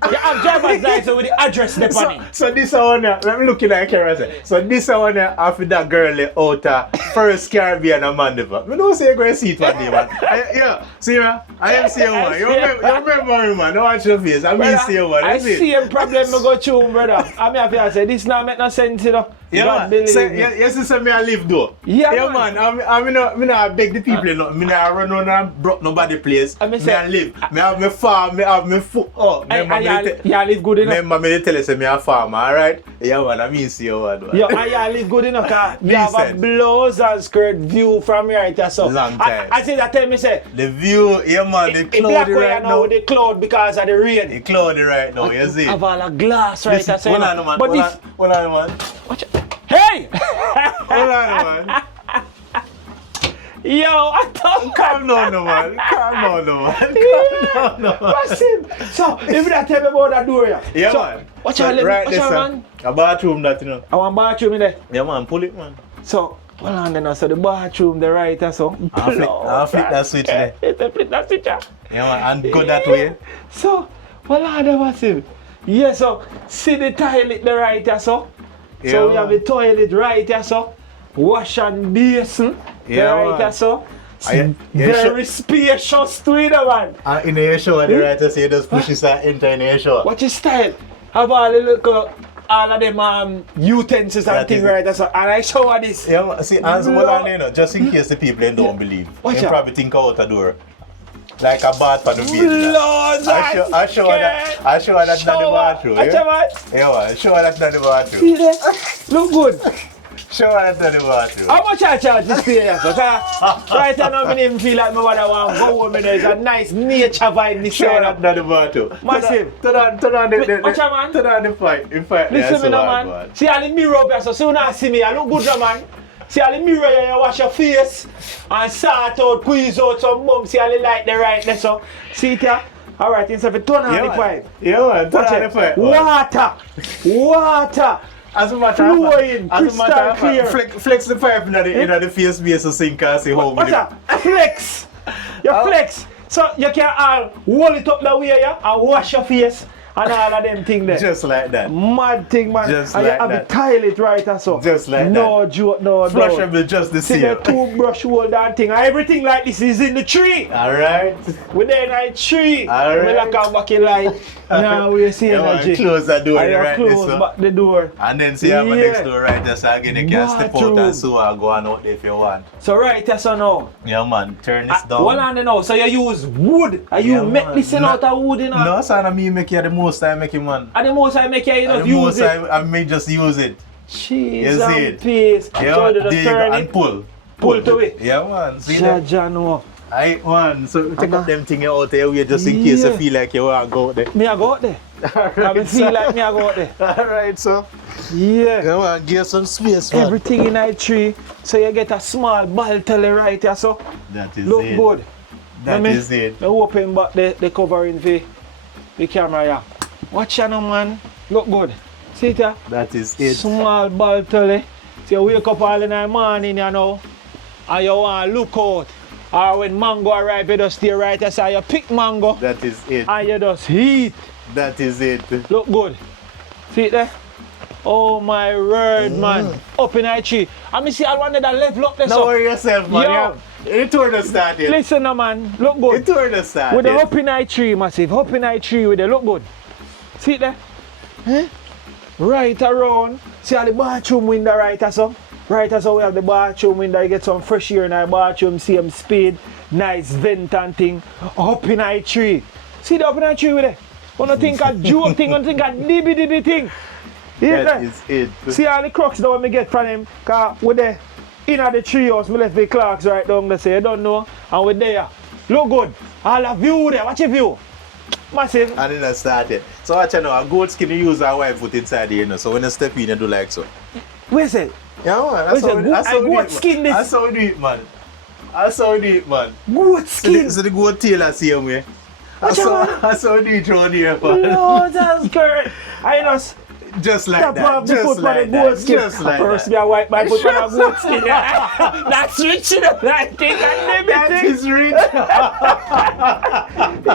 You have driver's license with the address depending. So this one, let me look in the camera. So this one after that girl out First Caribbean and Mandeville. I don't say you're going to see it one day, man. Yeah, see man, I am seeing one. You remember me, man. Don't watch your face. I'm seeing one. I see a problem I go through, brother. I'm happy to say this now make no sense, you know. Yeah, God man. So, believe me. yes, you say me I live though. Yeah, man. I not beg the people, no. Me not run on and broke nobody place. Me I live. Me have my farm. Me have my food. Oh, you live good enough. Remember me tell you say me a farmer, alright? Yeah, man. I mean see you one. Yeah, I live good enough. You have a blouse and skirt view from here, right? So long time. I see that tell me say the view, yeah, man. The cloudy right now. The cloud because of the rain. The cloudy right now. You see? Have all a glass right there. Hold on, man. Hold on, man. Hey! Hold on, man. Yo, I thought. Calm down, no, man. Calm down, no, man. Calm down, no, man. What's him? So, if you tell me about that door, yeah. Yeah, so, man. Watch So, out, right watch there, out, sir. man. A bathroom that, you know. I want bathroom in there. Yeah, man. Pull it, man. So, hold on then. So, the bathroom, the right, so. I'll flip that switch there. Flip that switch, yeah. Yeah, man. And go that way. So, hold on, there was him. Yeah, so, see the toilet, the right, so. Yeah, So, we man. have the toilet right, so. Wash and basin, Yeah, the right, man. so. Yeah, Very spacious to it, man. And in your shower, the writer say you just push this and enter in your shower. Watch your style. Have all the little all of them utensils and That things is- right there. So, and I show this. Yeah, man. See, answer what I know, just in case the people they don't believe. Watch They out. probably think out the door. Like a bath for the baby. Lord, I show her that. I show her that's not the bathroom. Watch out, man. Yeah, man. Show her that's not the bathroom. See that? Look good. Show her that's not the bathroom. How much I charge to stay here? So, right now, I don't even feel like my mother want to go home. There's a nice nature vibe this Show her side. that's not the bathroom. Massive. Turn on the Watch out, man. Turn on the fight. In fact, Listen me now, man. See all the mirror up here, so soon as you see me, I look good now, man. See all the mirror here, you wash your face and sort out, squeeze out some bum. See all the light there right there, so. See it here? Alright, instead of turn on the pipe. Yeah, man. Turn Watch on the it. pipe. Water. As a matter of Flowing, fact, crystal clear. flex the pipe in the face base so sink and see how Watch that? Flex. You flex. So you can all hold it up the way yeah, and wash your face and all of them things there. Just like that. Mad thing, man. Just and like you have that. to tile it right or so. Just like no that. Joke, no Flush doubt. them just the See the same. toothbrush holder and thing. And everything like this is in the tree. Alright. We're there in the tree. Alright. We like come back in like, now we see Yeah, man, energy. close the door And you right close there, so. back the door. And then see you have a Yeah. next door right there so again you can step out Bathroom. and so and go on out there if you want. So right here, so now. Yeah man, turn this down. Hold on now. So you use wood. And you Yeah, make man. this in out of wood, you know? No, son, I mean make you the most I make it, man. And the most I make you And just the use most it. I may just use it. Cheese You see and it? peas. Yeah, So man, you just there you go, turn and it. pull. Pull to it. Yeah man, see that? Jaja no. I man, so take Ama. up them things out there just in case you Yeah. feel like you want to go out there. Me I go out there. I feel like me I go out there. Alright, so. Yeah. Come on, give some space, man. Everything in that tree. So you get a small ball telly right here. So That is look it. good. That Me- is it. Me open back the covering for the camera here. Watch ya now, man. Look good. See it here? That is it. Small ball telly. So you wake up all in the morning, you know, and you want to look out. Or when mango arrive, you just stay right there. So you pick mango That is it. and you just eat. That is it. Look good. See it there? Oh my word, man. Up in that tree. I mean, see, I wanted that level up there. Don't So. worry yourself, man. Yo. Yeah. The tour just started. Listen now, man. Look good. The tour just started. With the up in that tree, massive. Up in that tree with the look good. See it there? Right around. See how the bathroom window right there, so? Right there, so we have the bathroom window. You get some fresh air in the bathroom. Same speed. Nice vent and thing. Up in that tree. See the up in that tree with it? When you think a joke thing, when you think a dibby thing. Yeah, That is it. see all the crooks that me get from him, cause with the in the treehouse, me left the clocks right down there, so you don't know, and we're there. Look good. All the view there, watch your view. Massive. And then I started. So watch you know, a goat skin you use our wife put inside here, you know. So when you step in, you do like so. Where's it? Yeah, man. Where's it? Goat skin this. That's how we do it, man. That's how we do it, man. Goat skin. So the goat tail the same way. Watch out, That's how we do it around here, man. No, that's correct. I just Just like tap that. off the Just foot like on the goat that. skin. Just like First, that. me a wipe my foot on a goat skin. That's rich, you know. I think I That everything. is rich.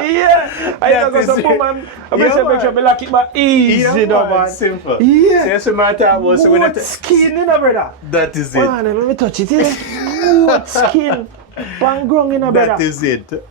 Yeah. I That got is some it. woman. I Yeah, make sure man. I lock it back easy, though, man. Simple. Yeah. So that's what my talk was. So when Goat I skin, you know, brother. that is Hold it. on, let me touch it. Goat skin. Bang you know, That brother. is it.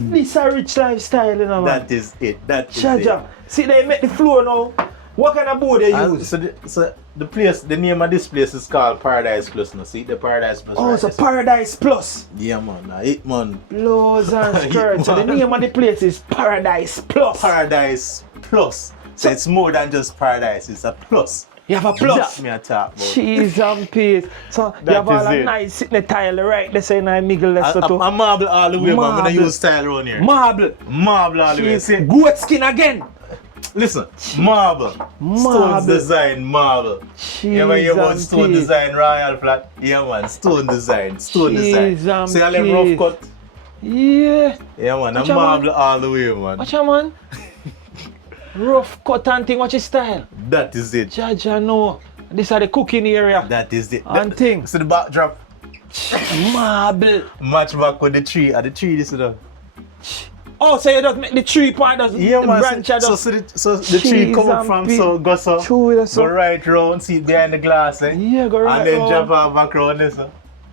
This a rich lifestyle, you know, man. That is it. That is Charger. See, they make the floor now. What kind of board they it. use? So the place, the name of this place is called Paradise Plus. No, see the Paradise Plus. Oh, right so there. Paradise Plus. Yeah, man. Nah, it man. Blows and skirts. So the name of the place is Paradise Plus. Paradise Plus. So it's more than just paradise. It's a plus. You have a plus. That me a talk about. Cheese and peas. So you That have all is a it. nice sitting tile right there, saying I miggle A so too. marble all the way, man. When I Marble. use style around here. Marble. Marble all the way. Cheese. See, Goat skin again. listen, marble. Marble. Stones design marble. Cheese Yeah, man, you about and stone peas. design royal flat. Yeah, man, stone design. Stone Cheese design. and See all them rough peas. cut? Yeah. Yeah, man, a Watch out, marble all the way, man. Watch out, man. Rough cut and thing. Watch his style. That is it. Jaja, no. This are the cooking area. That is it. And thing. See the backdrop. Marble. Match back with the tree. At the tree, this is the. Oh, so you don't make the tree part, does Yeah, the man. branch So the tree Cheese come up and from peas. so go so. True, that's Go so. right round, see it behind the glass, eh? Yeah, go right And then round. jump off back round this.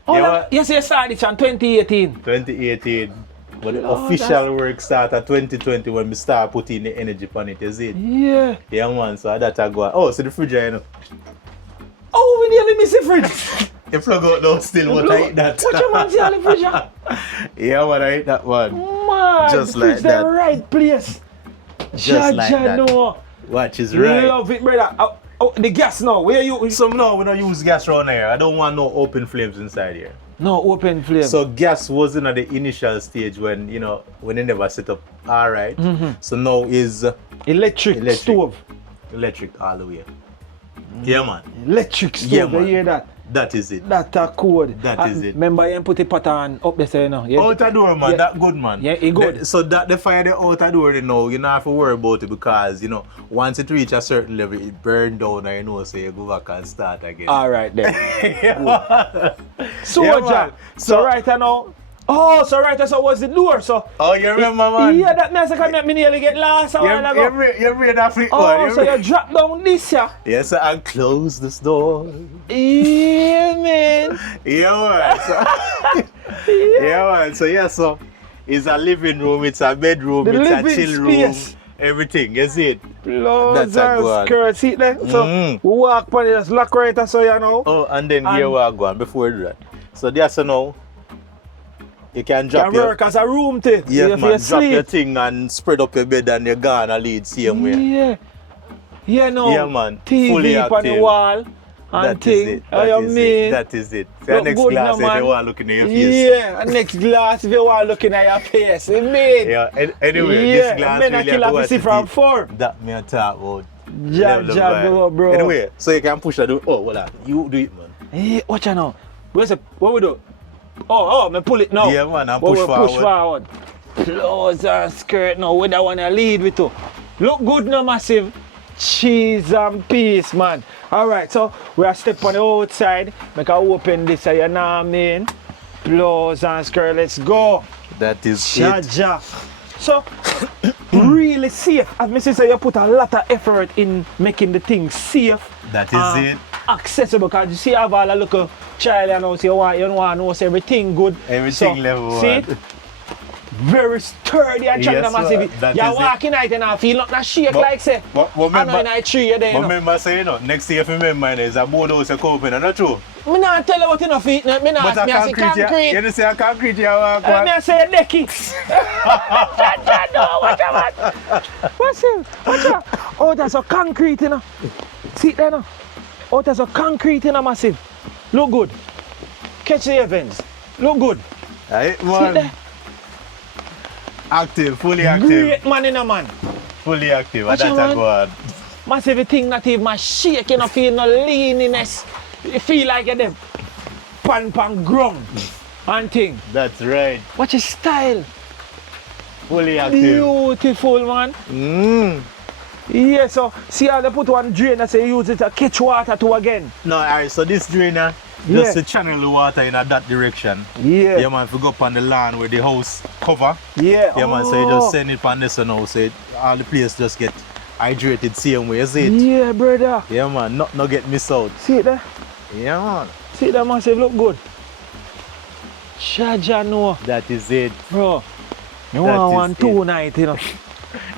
Oh, Yeah, no, man. yes, you started it in 2018. 2018. But the official work start at 2020 when we start putting the energy on it, is it? Yeah. Yeah, man, so that's a go on. Oh, so the fridge, you know. Oh, we nearly miss the fridge. You plug out now still, what I eat that. What you man see on the fridge? Yeah, man, I eat that one. Man, Just the like fridge that. the right place. Just like that. No. Watch is right. Love it, brother. Oh, the gas now. Where you? So no, we don't use gas around here. I don't want no open flames inside here. No open flame. So gas wasn't at the initial stage when, you know, when they never set up. All right. So now is electric stove. electric all the way. Yeah, man. Electric stove. Yeah, You man. hear that? That is it. That a code. That is it. Remember you put the pattern up there, so you know. Outer door, man. Yeah. That good, man. Yeah, it good. So that the fire the outer door, you know, you don't have to worry about it because, you know, once it reach a certain level, it burn down and you know, so you go back and start again. All right then. Yeah. So, Yeah, Jack, man. so right now. Oh, so right now, so what's the door? So. Oh, you remember, man? Yeah, that means I can nearly get lost a while ago. You read that flip Oh, one. so you drop down this, yeah? Yes, sir, and close this door. Yeah, man. Yeah, man. So, yeah, man. So, yeah, so it's a living room, it's a bedroom, The it's a living chill space. room. Everything, you see it? Blows That's a and good one. skirt, see there? So we walk on it, just lock right so you know. Oh, and then here we are going before we do that. So, there's now. You can drop Can work as a room thing. yeah, if man, you drop your sleep. thing and spread up your bed and you're gonna lead same way. Yeah. Yeah, no. Yeah, man. TV Fully on the active. wall and That is thing. it. How That you is mean? it. That is it. So Look next good glass now, if man. you want looking at your face. Yeah, and next glass if you want looking at your face. You mean? Yeah, anyway, Yeah, this glass men really a kill have to a watch see it from deep. four. That me a talk about. Jab, Level of jab, vibe. bro. Anyway, so you can push that door. Oh, hold on. You do it, man. Hey, watch out now. Where's the, what we do? Oh, me pull it now. Yeah, man, and But push we forward. Push forward. Close and skirt now. We don't want to lead with you. Look good now, massive. Cheese and peace, man. All right, so we are step on the outside. Make I open this, you know what I mean? Close and skirt. Let's go. That is it. Jaja. So, really safe. As me say, you put a lot of effort in making the thing safe. That is it. Accessible, because you see, I have all a little child and know, so you don't want to know so everything good. Everything so, level see? one. Very sturdy and Yes, massive. that You're is it. walking out and I feel not shake like say. But I know in a tree you're there. But You know. remember say, you know, next year if you remember, there's a board house you come open, not true? Me not tell you what you know feet. Me not But ask me I say concrete. You say a concrete you walk Me on. I say a decky. No, watch out, man. What's it? Watch out. Oh, there's a concrete, you know. See it there now. Oh, there's a concrete, you know, massive. Look good. Catch the events. Look good. Right, See it there. man. Active, fully active. Great man in a man. Fully active. Watch That's out, a man. go on. Massive thing not even shake, you know, feel no leaniness. You feel like you're there. Pan ground and thing. That's right. Watch his style. Fully active. Beautiful, man. Yeah, so see how they put one drain and say use it to catch water to again. No, alright, so this drainer, Yeah. just to channel the water in that direction. Yeah. Yeah, man, if you go up on the land where the house cover. Yeah. Yeah, man, so you just send it on this and now, so all the place just get hydrated same way, you see it? Yeah, brother. Yeah, man, not get missed out. See it there? Yeah, man. See it there, massive, look good. Jaja no. That is it. Bro, you That want is one it. 2 night, you know.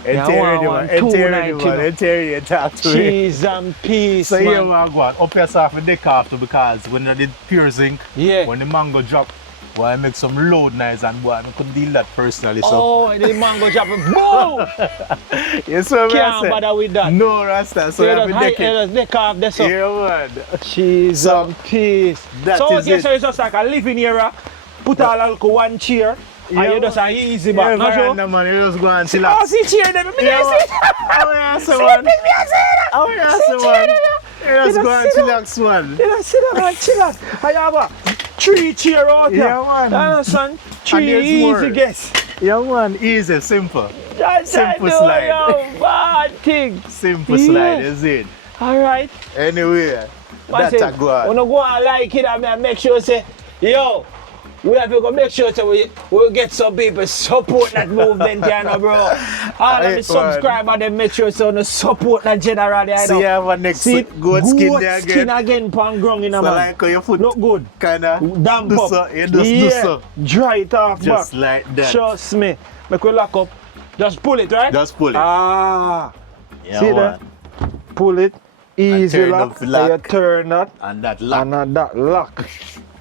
Enter you talk to me. Cheese and peace, So here man. we are going, up yourself the deck after because when I did pure zinc, Yeah. when the mango drop, well, I make some loud noise and boy, I couldn't deal that personally. So Oh, the mango drop. Boom! yes, sir, Can't bother with that. No Rasta, so So I you have just to deck it. just deck off this up. Yeah, man. Cheese So, and peace. that So is yes, it. so it's just like a living area. Put all like one chair. Yeah, And you just a easy back. Yeah, Not sure? veranda, man, you just go and Oh, chillax. see chair there. Me Yeah, see it. Oh, yeah, so See man. me see that. Oh, yeah, See so chair man. there. You just You go just and sit down. chillax, man. You know, sit down and chill out. I have a 3 chair out here. Yeah, man. You understand? 3 there's easy more. guess. Yeah, man, easy, simple. Simple Yo, slide. bad thing. Simple Yeah. slide, is it? All right. Anyway, that's a Massive, go on. when I go and like it, I make sure say, yo, we have to go make sure that we get some people support that movement, you know, bro. All of the subscribers, they make sure so they support that generally, you know. See, you have a next goat skin there again. Skin again, pan ground, you know, so man. like your foot look good. Kinda damp do up. so, you just do so. Dry it off, Just back. like that. Trust me. Make we lock up. Just pull it, right? Just pull it. Ah. Yeah, see that? Pull it. Easy turn lock. up the lock. You turn that. And that lock. And that lock.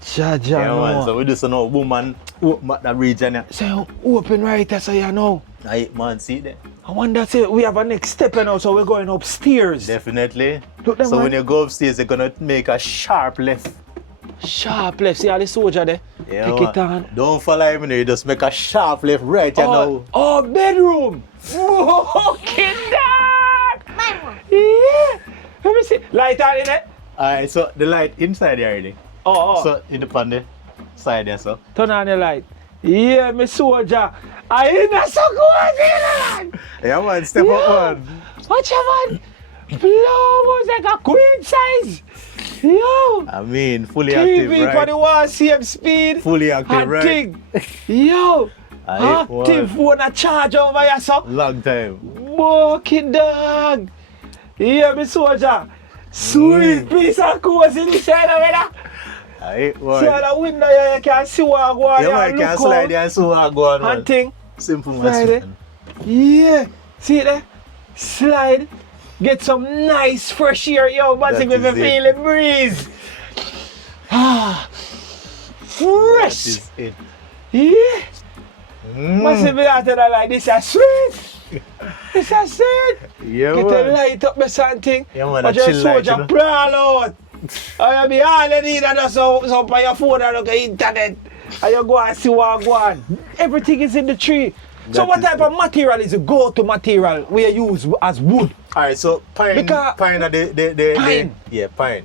Jaja, Yeah, no. man. So we do some no woman that region here. So open right there, so you know. Aye, man, see there. I wonder, say, we have a next step now, so we're going upstairs. Definitely. Look them, so man. when you go upstairs, you're gonna make a sharp left. Sharp left, see all the soldier there? Yeah, Take it on. Don't follow him, you just make a sharp left right here now. Oh, bedroom! Fucking dog! Yeah! Let me see. Light on in it? Alright, so the light inside here already. Oh. So in the pan there, side there, so. Turn on the light. Yeah, me soldier. I ain't not so good, Yeah, man, step up, man. Watch out, man. Blow was like a queen size. Yo. I mean, fully active, TV for right? the wall, same speed. Fully active, Hot right? thing. Yo. Aye, Active phone a charge over here, so. Long time. Walking dog. Yeah, me soldier. Sweet piece of course in the side of it. Aye, See boy. out the window here, you can see what I go on. Yeah, man, you can slide there and see what go on, man. And thing. Simple, Slide it. man. Yeah. See it there? Slide. Get some nice fresh air, yo. But if you That is feel it. the breeze. Ah. Fresh. That is it. Yeah. Must be after that like this, is sweet. This is sweet. Yeah, Get man. the light up or something. Yeah, man, But a your chill light, soldier you know. plan out. I be all you need and just up on your phone and look at internet. And you go and see what go on. Everything is in the tree. So That what is type of material is a go-to material we use as wood? Alright, so pine, Because- pine are the Pine. yeah, pine.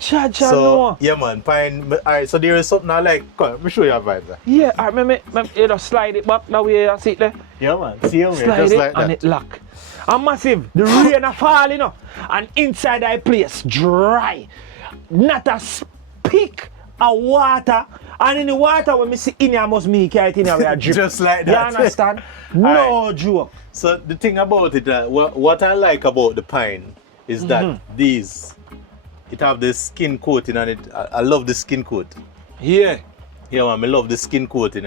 Cha-cha So, no. yeah, man, pine. Alright, so there is something I like. Come on, let me show you a vibe there. Yeah, I remember you just slide it back that way and sit there. Yeah, man, see how Slide just it like and that. it lock. And massive, the rain a fall, you know. And inside that place, dry. Not a speck of water. And in the water, when me see in here, must make it in here where I drip. Just like You that. understand? No joke. So the thing about it, what I like about the pine is that these, it have the skin coating on it. I love the skin coat. Yeah. Yeah, man, I love the skin coating.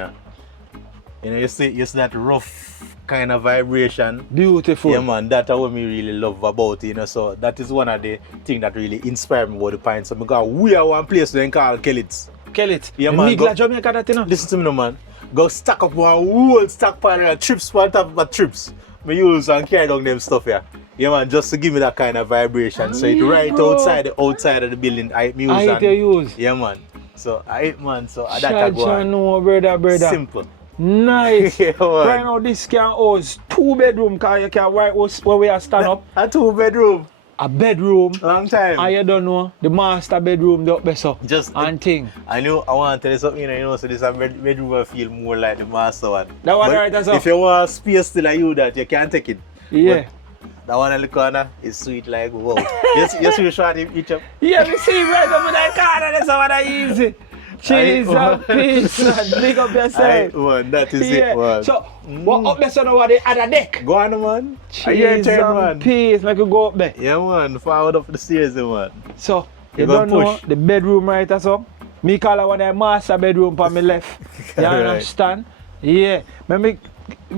You know, you see that rough kind of vibration. Beautiful. Yeah, man, that's what me really love about it, you know. So that is one of the things that really inspire me about the pine. So because we are one place then called Kellits. Kellit. Yeah, The man, Migla go- Jamaica that, you know. Listen to me, no, man. Go stack up one whole stockpile of trips on top of trips. Me use and carry down them stuff here. Yeah, man, just to give me that kind of vibration. So it Yeah, right bro. outside of the building. I use I hate you use. Yeah, man. So man. So that Cha can go cha on. no, brother. Simple. Nice. Yeah, man. Right now, this can house 2 bedroom, because you can right where we are stand up. A 2-bedroom. A bedroom. Long time. And you don't know, the master bedroom, the up there, so. Just and thing. I want to tell you something, you know, so this bedroom will feel more like the master one. That one But right, that's all. if you want space still like you that, you can't take it. Yeah. But that one in the corner is sweet like wow. you see the shot each up? Yeah, we see right over that corner, that's how that easy. Cheese and peace and big up Aye, yourself. man, that is Yeah. it, man. So, what up there, so now the other deck? Go on, man. Are you Cheese turn, and man? peace, make you go up there. Yeah, man. Forward up the stairs, man. So, You you gonna don't know push. the bedroom right or so? Me call it one of the master bedroom for me left. You Right. understand? Yeah. Let me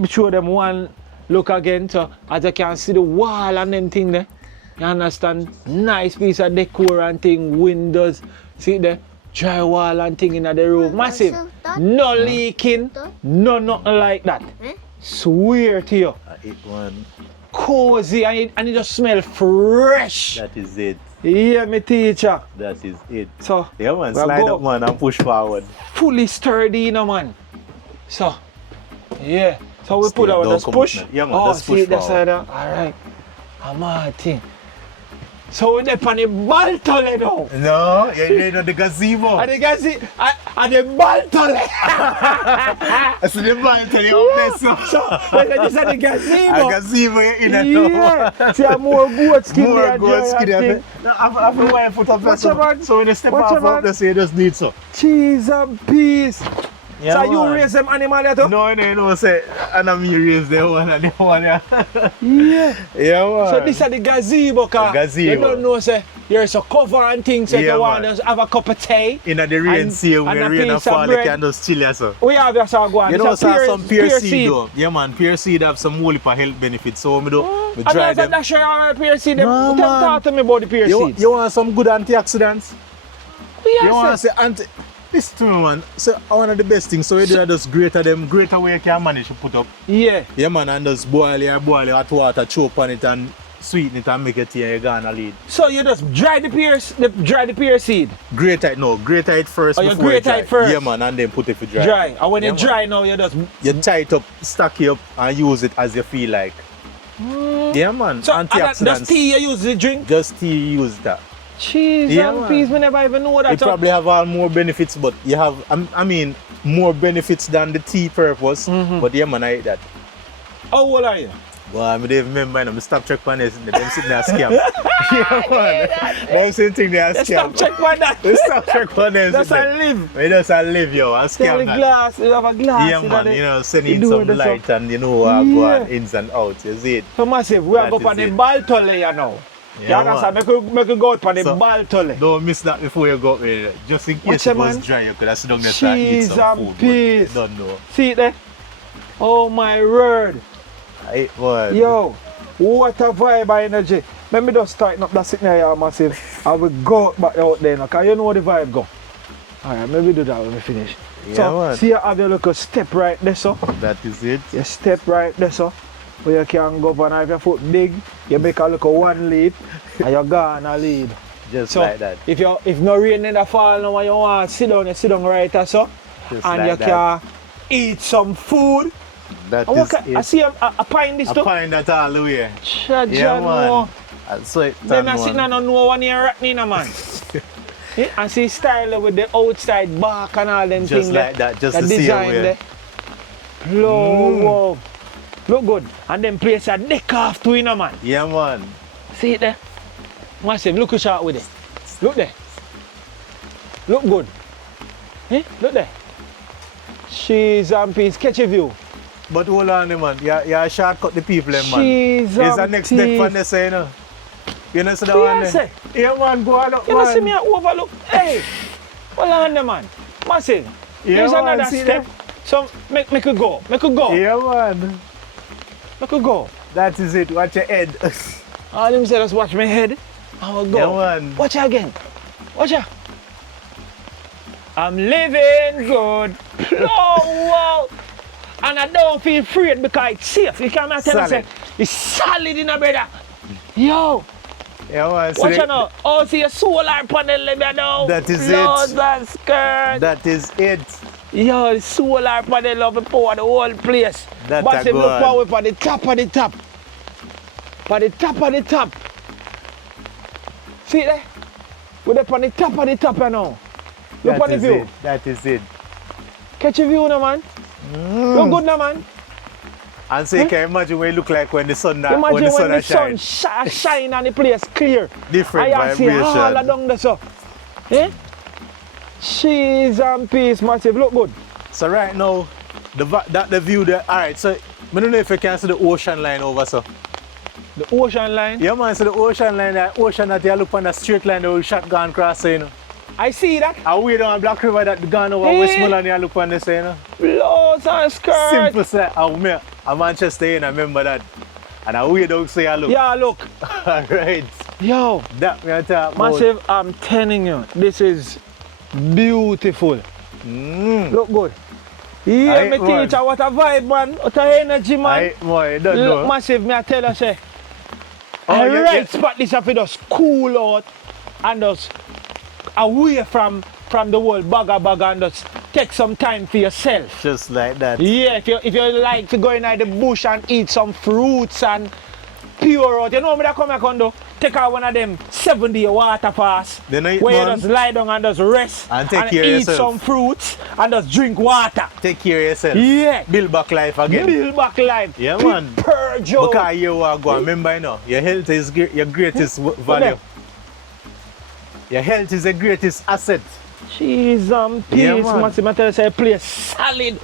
show them one look again so as you can see the wall and them thing there. You understand? Nice piece of decor and thing, windows. See there? Drywall and thing in the room. Massive. No leaking. No nothing like that. Swear to you. I eat one. Cozy and it just smell fresh. That is it. Yeah, me teacher. That is it. So, Yeah, man. we Slide go up, man, and push forward. fully sturdy, you know, man. So, yeah. So we Still put our don't just come push. up now. Yeah, man, Oh, just push see the forward. side. All right. I'm thing. So we're there on the Baltole now. No, you know the gazebo. And the gazebo, and the Baltole. I see the ball tell you up there, so. So, this is the gazebo. A gazebo in there. Yeah. See, I'm more goat skin More there. goat skin there. I've been wearing foot up there. So when you step off up there, so you just need so. Cheese and peas. Yeah, so you man. raise them animal there too? No, say, and I'm raise the one and the one. Yeah. Yeah. Yeah, man. So this is the gazebo, car. Gazebo. You don't know, say, there's a cover and things, so Yeah, you want man. to have a cup of tea. In the rain, see when the rain fall, you can just chill here, so. We have your saguan. You know, It's a sir, some pear seed though. though. Yeah, man, pear seed have some whole heap of health benefits. So we do, we And try there's them. a dash of pear seed. No, Tell man. talk to me about the pear seed. You want some good antioxidants? We You want are to say listen to me, man. So one of the best things, so you do just greater way you can manage to put up. Yeah. Yeah, man, and just boil your hot water, choke on it and sweeten it and make it here, you're gonna lead. So you just dry the pear seed. Grate it first Oh, you before grate dry. it first? Yeah, man, and then put it for dry. Dry. And when Yeah, you dry now, you just You tie it up, stack it up, and use it as you feel like. Yeah, man. so and Antioxidants. that's tea you use to drink. Just tea, use that. Cheese Yeah, and man. peas, we never even know that. It probably have all more benefits, but you have, I mean, more benefits than the tea purpose. But yeah, man, I eat that. How old are you? Well, I mean, they remember, I stop check on this, them sitting there scam. Yeah, man. Them sitting there Let's scam. stop check on that. They stop check on this. That's how I live. We just live, yo, and Tell the scam that. glass, you have a glass. Yeah, man, you know, send you in do some the light stuff. and you know, go Yeah. on ins and outs, you see it? So massive, we are That going on is the it. Baltole you now. Yeah, You understand? Make you go out on the So- Baltole. Don't miss that before you go up with it. Just in Watch case it it, was man. dry, you could have sit down there and eat Cheese some and food. peas. But don't know. See it there? Oh my word. I was. Yo, what a vibe of energy. Let me just tighten up that sitting there, massive. I will go back out there now, because you know where the vibe go. Alright, maybe do that when we finish. Yeah, so, man. see you have your little step right there, so. That is it. You step right there, so. Where you can go up and have your foot big, you make a little one lead, and you're gone a lead. Just So, like that. if no rain in the fall now and you want to sit down, you sit down right there, so. Just And like you that. can eat some food. That And is I it. see a pine this I too. find that all the way. Cha, Yeah, man. no. And so it Then I done, sit man. down and know one here right now, man. Yeah, and see style with the outside bark and all them Just things. like that, just the to see design how there. Wow. Look good. And then place a deck off to it, man. Yeah, man. See it there? Massive, look who shot with it. Look there. Look good. Eh? Look there. Cheese and peas. Catch a view. But hold on, man. You shortcut the people, man. Cheese There's a and next deck peas. from this, you know. You know, so that Yeah, one there? say. Yeah, man, go on up, You man. know, see me overlook. Hey, hold on there, man. Massive. Yeah, Here's man, another see step. that? So make it go. Make it go. Yeah, man. Make it go. That is it. Watch your head. All them say, just watch my head. I will go. Yeah, man. Watch it again. Watch it. I'm living good. Oh, wow. And I don't feel afraid because it's safe. You can't tell me, say, Solid. it's solid in a brother. Yo, Yeah, man. So watch the- it now. Oh, see a solar panel there now. That is Lord, it. that skirt. That is it. Yo, the solar panel of the power, the whole place. That But a if you good. power for the top of the top. For the top of the top. See there? We're up on the top of the top now. Look That on the is view. it. That is it. Catch a view now, man. Look good now, man. And so you can imagine what it look like when the sun Imagine when the sun shine. shine and the place clear. Different I see all vibration. along the so. Eh? Cheese and peas, massive. Look good. So right now, the view there. Alright, so I don't know if you can see the ocean line over so. The ocean line. Yeah, man, so the ocean line, the ocean that you look on the straight line, the old shotgun cross, you know. I see that. And we down Black River that gone over Eh. Westmoreland, you look on this, you know. Blows and skirt. Simple say, I'm Manchester, you know, remember that. And I way down say, I look. Yeah, look. Alright. Yo, That we are talking about. massive, I'm telling you, this is beautiful. Look good. Yeah, Aye, me man. teacher, what a vibe, man. What a energy, man. Aye, boy, don't Look, know. massive, me I tell you, say. Oh, I yeah, right yeah. spot this up, it just cool out and just away from the whole bagger and just take some time for yourself. Just like that. Yeah, if you like to go in the bush and eat some fruits and pure out, you know what I come here and do? take out one of them 7-day water fast. Then I eat where you one. just lie down and just rest And take care of eat yourself. some fruits and just drink water. Take care of yourself. Yeah. Build back life again. Build back life. Yeah, man. Purge out. Because you are going, remember, you know, your health is your greatest value. Your health is the greatest asset. Cheese and peas, Yeah, man. Massive. I tell you, say, play solid.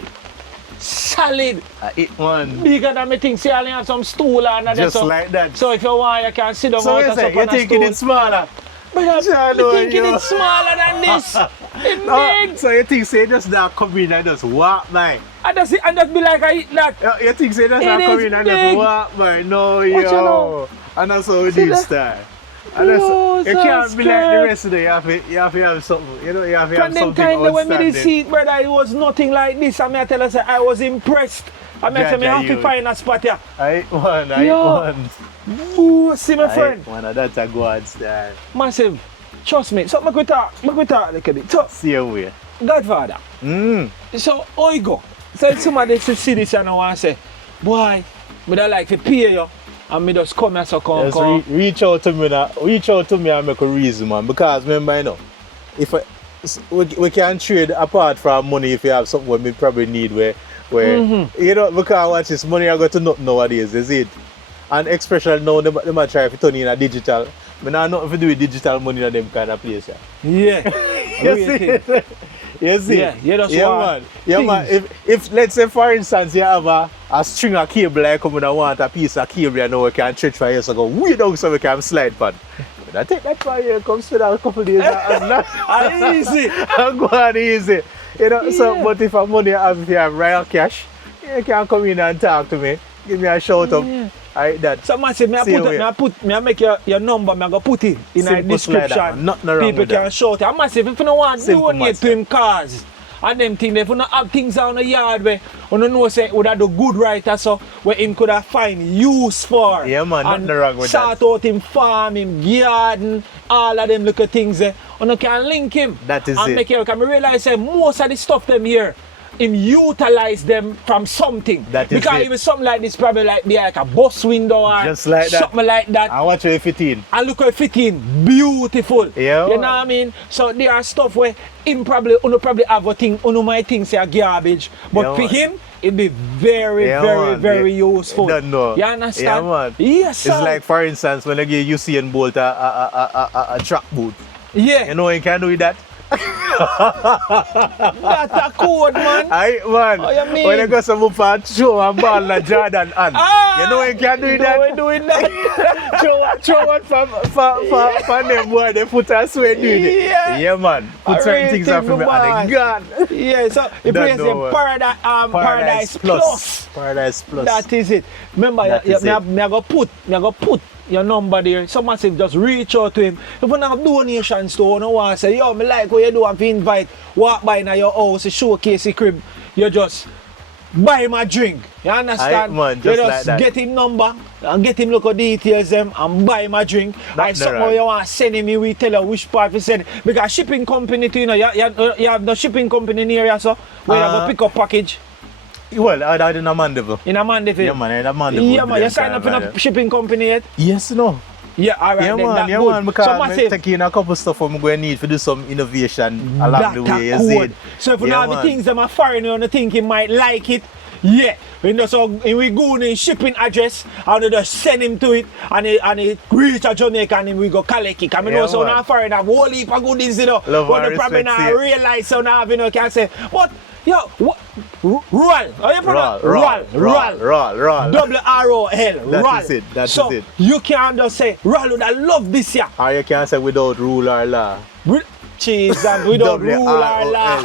Solid. I eat one. Bigger than me think, see, I only have some stool and that. Just so, like that. So if you want, you can sit down So out you and say, sup you're on a thinking stool. it's smaller. But I'm Jalo, thinking yo. it's smaller than this. It's No, big. so you think say just not come in and just walk by. And just be like, I eat that. You think say just It not come is in and big. just walk by. No, What you yo. know? And that's how we See do that? style. And that's, Yo, you so can't be like the scared. rest of the you have to have something. You know, you have to have From them something kind of when me did outstanding. see it, brother, it was nothing like this. I mean, I tell you, say, I was impressed. I mean, I say, me Jaja, have to you. find a spot here. I eat one, I eat Yo. one. Ooh, see my I friend. eat one, and that's a God style. Massive. Trust me. So, make we talk a little bit. So, See you way. Godfather. Mm. So, how you go? So, if somebody see this and I want to say, boy, me don't like to pay you. And me just come here, so come, Just come. reach out to me now. Reach out to me and make a reason, man. Because remember, you know, if we can trade apart from money if you have something we probably need where you know, because watch this money I got to nothing nowadays, is it? And especially now they might try to turn in a digital. But now nothing to do with digital money in them kind of place. Yeah. You see it? You see? Yeah, you just yeah, want man. Yeah, man. If let's say for instance you have a string of cable like come and want a piece of cable and now we can stretch for you so go way down so we can slide pan. I take that for you, come spend a couple days and Easy. and go on easy. You know, so Yeah. but if I'm money if you have real cash, you can come in and talk to me. Give me a shout out. Yeah. Alright, that. So massive, me make your number, me go put it in Simple a description. like that, man. Nothing wrong People with can that. shout it. And massive, if you don't want to Simple donate massive. to him cars and them things, if you don't have things on the yard where you don't know say would have do good right or so where him could have find use for. Yeah, man, and nothing wrong with sort out him farm, him garden, all of them little things there. You can link him. That is and it. make you can realize say most of the stuff them here. Him utilize them from something. That is because it. even something like this probably like be like a bus window or Just like that. something like that. I watch you fit in. And look how it fit in. Beautiful. Yeah. You know what I mean? So there are stuff where him probably have a thing, might think say a garbage. But Yeah, for man. him, it'd be very, Yeah, very, man. very You useful. don't know. You understand? Yeah, man. Yes, sir. It's like for instance when I give Usain Bolt a track boot. yeah. You know you can do that? That's a code, man. Aye, man. Oh, you mean? When I go some up and show and ball like Jordan and you know you can do You know that? we're doing that. throw one for them boy, they put a sweat doing it. Yeah. Yeah, man. Put I certain really things up think for me the and they gone. Yeah, so the Don't place know is what. Paradise Plus. Paradise Plus. That is it. Remember, That is it. me I go put your number there. So massive, just reach out to him. If you have donations to you want to say, yo, me like what you do and if you invite, walk by in your house, showcase the crib, you just buy him a drink. You understand? Aye, man, you just just like that. get him number and get him local details them and buy him a drink. That's If something right. you want to send him, we tell you which part to send. Because shipping company too, you know, you have no shipping company near you, so where you go pick up package. Well, I in a Mandeville. In a Mandeville. Yeah, man, in a Mandeville. Yeah, man, you sign up in a shipping company yet? Yes, no. Yeah, alright, Yeah, then man, that yeah, good. man, because So I'm massive, taking a couple stuff I'm going to need to do some innovation along that the way. You good. see? So if you Yeah, know the man. things that are foreign, you think you might like it, yeah. You know, so we go in shipping address and we just send him to it and he reach a Jamaica and we go collect it. I mean, Yeah, also man. now foreign have whole heap of goodies, you know. Love but and they probably respect, not see. realize so now, you know, can say, but yo, what? Wrol. How you pronounce? Roll. W-R-O-L. That Wrol. is it, that so is it. you can't just say, Wrol, I love this here. Or you can say without rule or law. Cheese and we don't rule our law.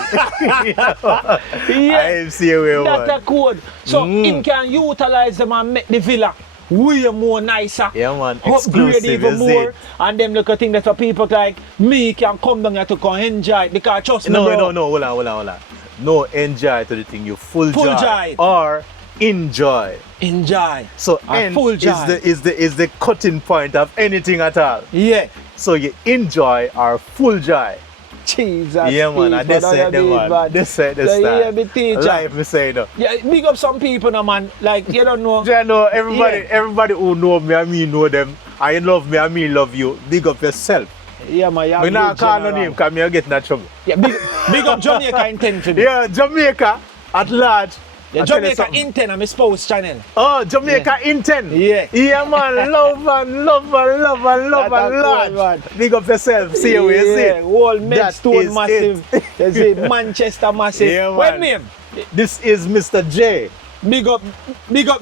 I Yeah, see where that's a one. code. So him can utilize them and make the villa way more nicer. Yeah, man. Upgrade Exclusive, even is more. it? And them look at things that for people like me can come down here to come enjoy it. Because trust me, bro. No, hold on. No, enjoy to the thing. You full Full joy. joy. Or enjoy. Enjoy. So A end full is joy. the cutting point of anything at all. Yeah. So you enjoy or full joy. Jesus. Yeah, man, and this said the man. This said the so style. yeah, me teacher. Life, me say, no. Yeah, big up some people now, man. Like, you don't know. I know everybody, Yeah. everybody who know me and me know them. And you love me and me love you. Big up yourself. Yeah, man. Me not call no name because me get in that trouble. Yeah, big up Jamaica in 10 for me. Yeah, Jamaica at large. Yeah, I tell you Jamaica something. in 10 on my spouse channel. Oh, Jamaica in 10. Yeah. Yeah, man. Love and love and love and love That's and cool, large. man. Big up yourself. See you, you see. Yeah, whole That Medstone is massive. You see, Manchester massive. Yeah, What man. name? This is Mr. J. Big up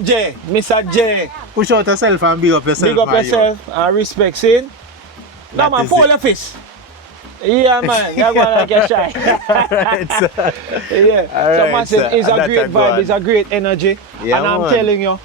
J, Mr. J. Push out yourself and big up yourself. Big up man, yourself and respect, see? No, That man, is pull it. your fist. Yeah, man, you're going like a shy. Alright, sir. Yeah, so Alright, massive, sir. it's a That great a go vibe, on. it's a great energy. Yeah, and I'm man. telling you,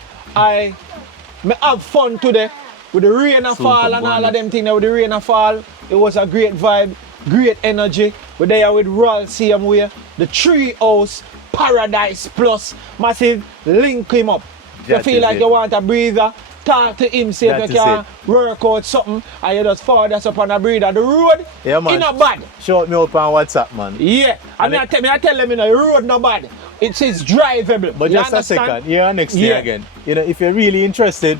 me have fun today with the rain and Super fall and all of bonus. them things. With the rain and fall, it was a great vibe, great energy. We're there with Wrol, same way. The Treehouse, Paradise Plus, massive, link him up. You That feel is like it. you want a breather, talk to him, see That if is you can it. work out something, and you just forward us up on a breather. The road, Yeah, man. in a bad. Shout me up on WhatsApp, man. Yeah, and I tell them, you know, the road no bad. It says drivable. But You just a understand? second, you're next year Yeah. again. You know, if you're really interested,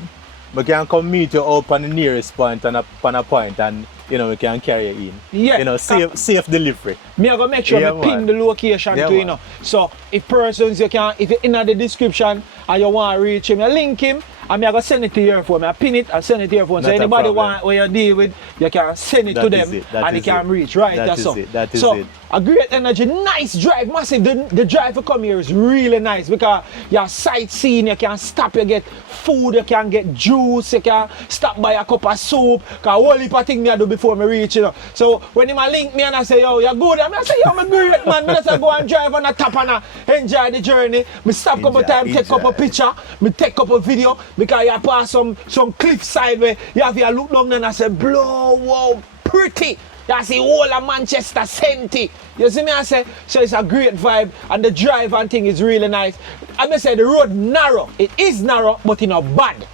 we can come meet you up on the nearest point and on a point and you know we can carry you in. Yeah. You know, safe delivery. Me I gonna make sure Yeah, me pin man. the location Yeah, to you man. know. So if persons you can, if you're in the description and you want to reach him, you link him and me I gonna send it to your phone. I pin it and send it to your phone. So Not a anybody problem. want where you deal with, you can send it That to is them it, that and is they can it. reach right That there. is So, it, that is so it. a great energy, nice drive, massive. The drive to come here is really nice because you're sightseeing, you can stop, you get food, you can get juice, you can stop by a cup of soup. Cause whole heap of things me I do before me reach, you know. So when him a link me and I say, yo, you're good, and I say, yo, I'm great, man. Me just go and drive on the top and enjoy the journey. Me stop couple times, take couple picture, me take couple video because you pass some cliff side where you have to look down and I say, blow, wow, pretty. You see all of Manchester senti. You see me I say, so it's a great vibe and the drive and thing is really nice. I may say the road narrow. It is narrow, but in a bad.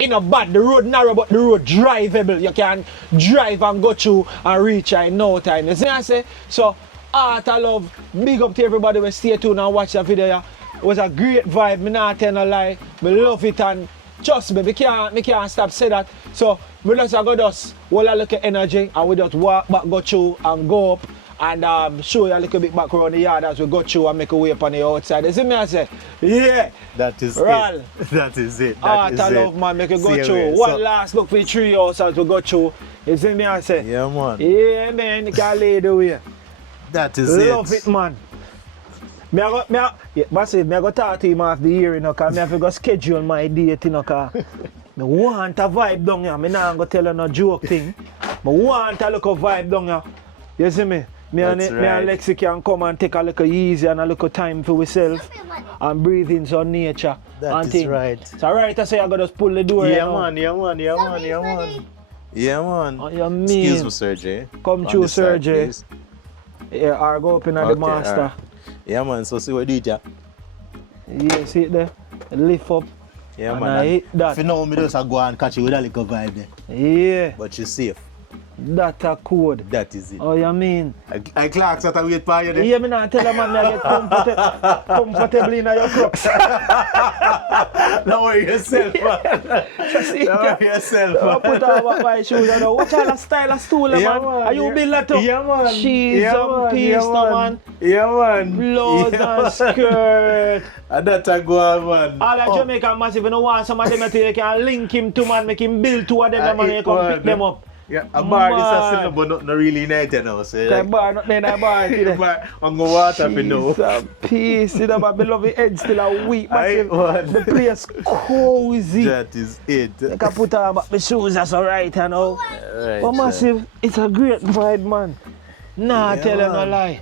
In a bad, the road narrow, but the road drivable. You can drive and go through and reach in no time. You see me I say? So, art I love. Big up to everybody who stay tuned and watch the video. Yeah. It was a great vibe, me not tell no lie. Me love it and trust me, me can't stop say that. So, we just go just hold a little energy and we just walk back, go through and go up and show you a little bit back around the yard as we go through and make a way up on the outside. You see me I say? Yeah. That is Wrol. it. That is it. That Art is I it. love, man, make it go See you through. there. One So- last look for the Treehouse as we go through. You see me I say? Yeah, man. Yeah, man, you can lay the way. That is Love it, man. Me I go talk to him after the year, you know, because me have to go schedule my date, you know, because me want a vibe down here. Me not going to tell you no joke thing. Me want a little vibe down here. You see me? Me and That's me right. and Lexi can come and take a little easy and a little time for ourselves and breathe in some nature. That and is thing. right. So right, I say I got to just pull the door. Yeah, you know. man. Yeah, man. Yeah, man. Yeah, man. Yeah, man. Oh, you mean? Excuse me, Sir J. Come On through, this side, Sir J. please. Yeah, or go up in the Okay, master. alright. Yeah, man. So see what you do, yeah. Yeah, see it there? Lift up. Yeah, And man. I hit that. If you know me, just go and catch you with a little vibe there. Yeah, But you're safe. that a code. That is it. Oh, you mean? I clocks that I wait for you there. Yeah, me not tell a man I get comfortable in your crocs. Don't worry yourself, man. See, Don't worry yourself, I man. put on my shoes and watch all the style of stool, Yeah, man. man, Are you yeah. build that up? Yeah, man. She's Yeah, some man, piece, yeah, no, man. Yeah, man. Blouse Yeah, and man. skirt. And that I go on, man. All the Oh. Jamaican massive, you know, want some of them you can link him to, man, make him build two of them, man, and you come pick them up. Yeah, a bar is a Man. single, but not really united now. So That like, bar, not then that bar, see there. bar, I'm going to water for now. She's a piece, you know, but beloved head still a week, Aye, massive. man. The place cozy. That is it. I can put on my shoes, that's alright, you know. Right, But massive, it's a great vibe, man. Nah, Yeah, tell you no man. lie.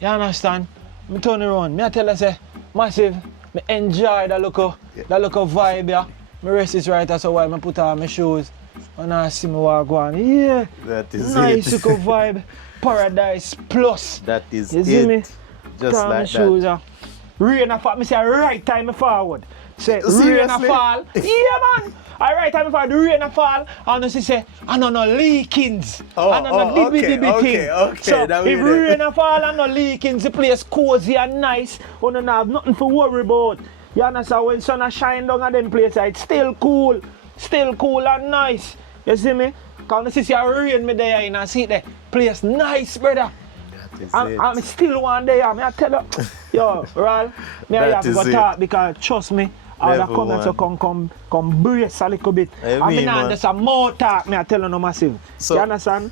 You understand? Me turn around. Me I tell you say, massive, me enjoy that look vibe, yeah. Me rest is right, that's why me put on my shoes. And I see me walk on. Yeah. That is Nice it. little vibe. Paradise Plus. That is You see it. me? Just Turn my like shoes, that. yeah. Rain a fall, me say right time me forward. Say rain a Seriously? fall. Yeah, man. Alright, time for the rain a fall, and she say, I don't know leakings. I don't know dibby thing. So if rain a fall and no leakings, the place cozy and nice, you don't have nothing to worry about. You understand? When sun a shine down at them place, it's still cool and nice. You see me? Because you see a rain me there and I see the place nice, brother. I'm still one day, I tell you, yo, Wrol, me I have to go talk because trust me, all the comments will come brace a little bit. I mean, there's some more talk, me I tell you no massive. So, you understand?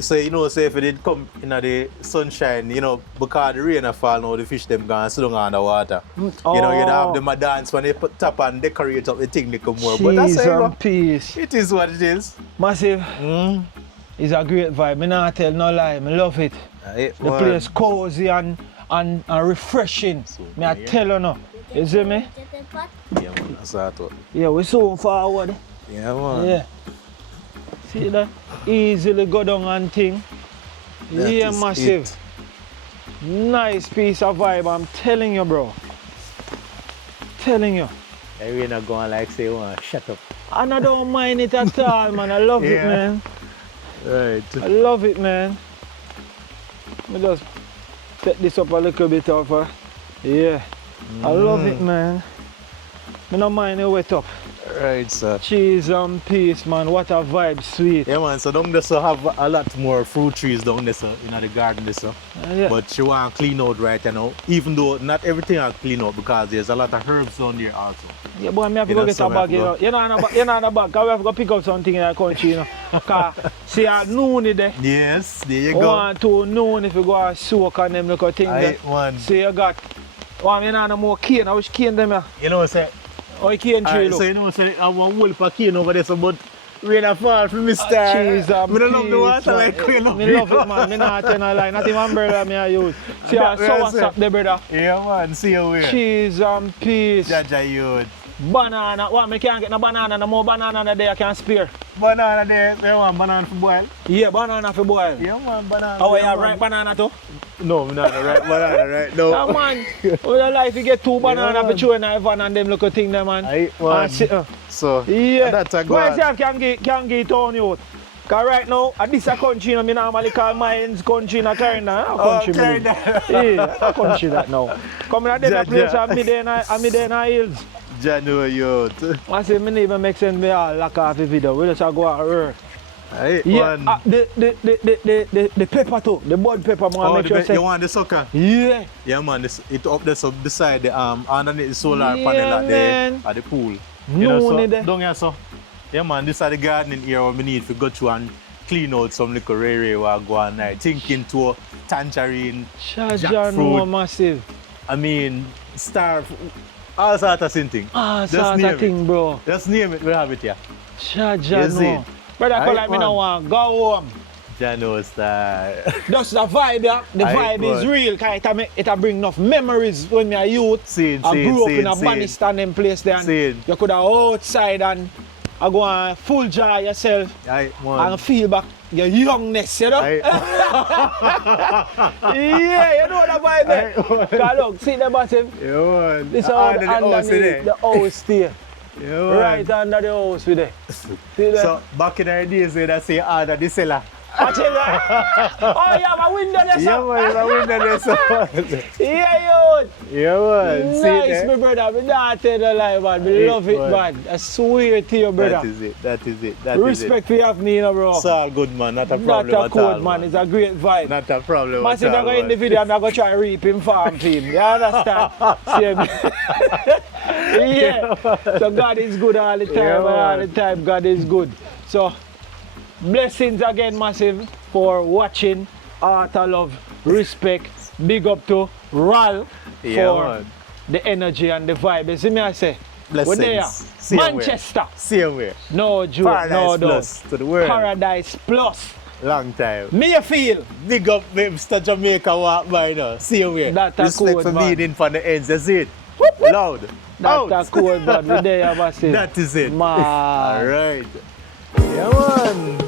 So you know, say if it did come in the sunshine, you know, because the rain fall now, the fish them gone sit down on the water. You know, you'd have them a dance when they put top and decorate up the thing they come more. But that's how peace. It is what it is. Massive. It's a great vibe. Me not tell no lie, I love it. The place cozy and refreshing. So, I tell you no. You see me? Yeah, man, that's that. Yeah, we're so forward. Yeah, man. Yeah. See that? Easily go down and thing. Yeah, massive. It. Nice piece of vibe, I'm telling you, bro. Telling you. We're not going like say, shut up. And I don't mind it at all, man. I love it, man. Right. I love it, man. Let me just take this up a little bit over. Yeah. I love it, man. I don't mind it wet up. Right, sir. Cheese and peace, man. What a vibe, sweet. Yeah, man. So down there so have a lot more fruit trees down there so, in the garden there so. Yeah. But you want to clean out right now. Even though not everything are clean out because there's a lot of herbs down there also. Yeah, but I have to go get a bag, you know. You're not in a bag, because we have to go pick up something in the country, you know. Because see at noon there. Yes, there you go. 1 to noon if you go and soak on them little things there. One. So you got you know no more cane. I wish cane them here. You know say. Oh, cane tree look. So you know say I want wolf for cane over there so but rain a fall from Mr. Cheese and I don't love the water like queen of me love it, man. Me not tell no lie. Not even umbrella me I use. See how soursop there, brother. Yeah, man. See you where. Cheese and peace. Jaja youth. Banana. What, me can't get no banana. No more banana there I can spare. Banana there. You want banana for boil? Yeah, banana for boil. Yeah, man. Banana. Oh, you have ripe banana too? No, I'm not right banana right now. Yeah, man. With the life you get 2 bananas for chewing a van and them little thing there, man. So, yeah. That's a good one. Why can get on you? Because right now, at this a country, you know, I normally call Mayans country in a Carina. Yeah, a country that now. Coming at the place, I'm there in the hills. January youth. I say, I even make sense me all lock off the video. We just go out here. Yeah, the pepper too, the bud pepper, man. Make sure you want the sucker? Yeah. Yeah, man. It up there, so beside the underneath the solar panel at the pool. You know, so down here, so. Yeah, man. This is the gardening area where we need to go through and clean out some little rare while go on night. Thinking to tangerine, jackfruit, massive. I mean, star, all sorts of thing. All sorts of thing, bro. Just name it, we have it here. No. Brother, I like me now want go home. Jano star. That's the vibe, yeah. The vibe is real. Cause it bring enough memories when me a youth. I grew up in a Banistan and place there. And you could have outside and I go and full joy yourself and feel back your youngness, you know? Yeah, you know the vibe there. Cause look, see the bottom? Yeah, this is all underneath the house there. Yeah, right under the house with it. So back in the days when I say under the cellar. Watch it. Oh, you have a window there, sir. Yeah, man, you have a window there, sir. Yeah, youth. Yeah, man. Nice, my brother. We don't tell the lie, man. We love it, man. I swear to you, brother. That is it. Respect for you have me, you know, bro. It's all good, man. Not a problem Not a code, man. It's a great vibe. Not a problem man, at all, if I go in the video, I'm going to try to reap him, farm for him. You understand? Yeah. So God is good all the time, and all the time God is good. So blessings again, massive, for watching. Art of love, respect, big up to Wrol for the energy and the vibe. You see me, I say, blessings. We're there. Manchester. Same way. No joke, Paradise no Plus doubt. to the world. Paradise Plus. Long time. Mayfield. Big up Mr. Jamaica walk by now. Same way. Respect for meaning for the ends. That's it. Whoop, whoop. Loud. That's cool, man. We're there, massive. That is it. Man. All right. Yeah, man.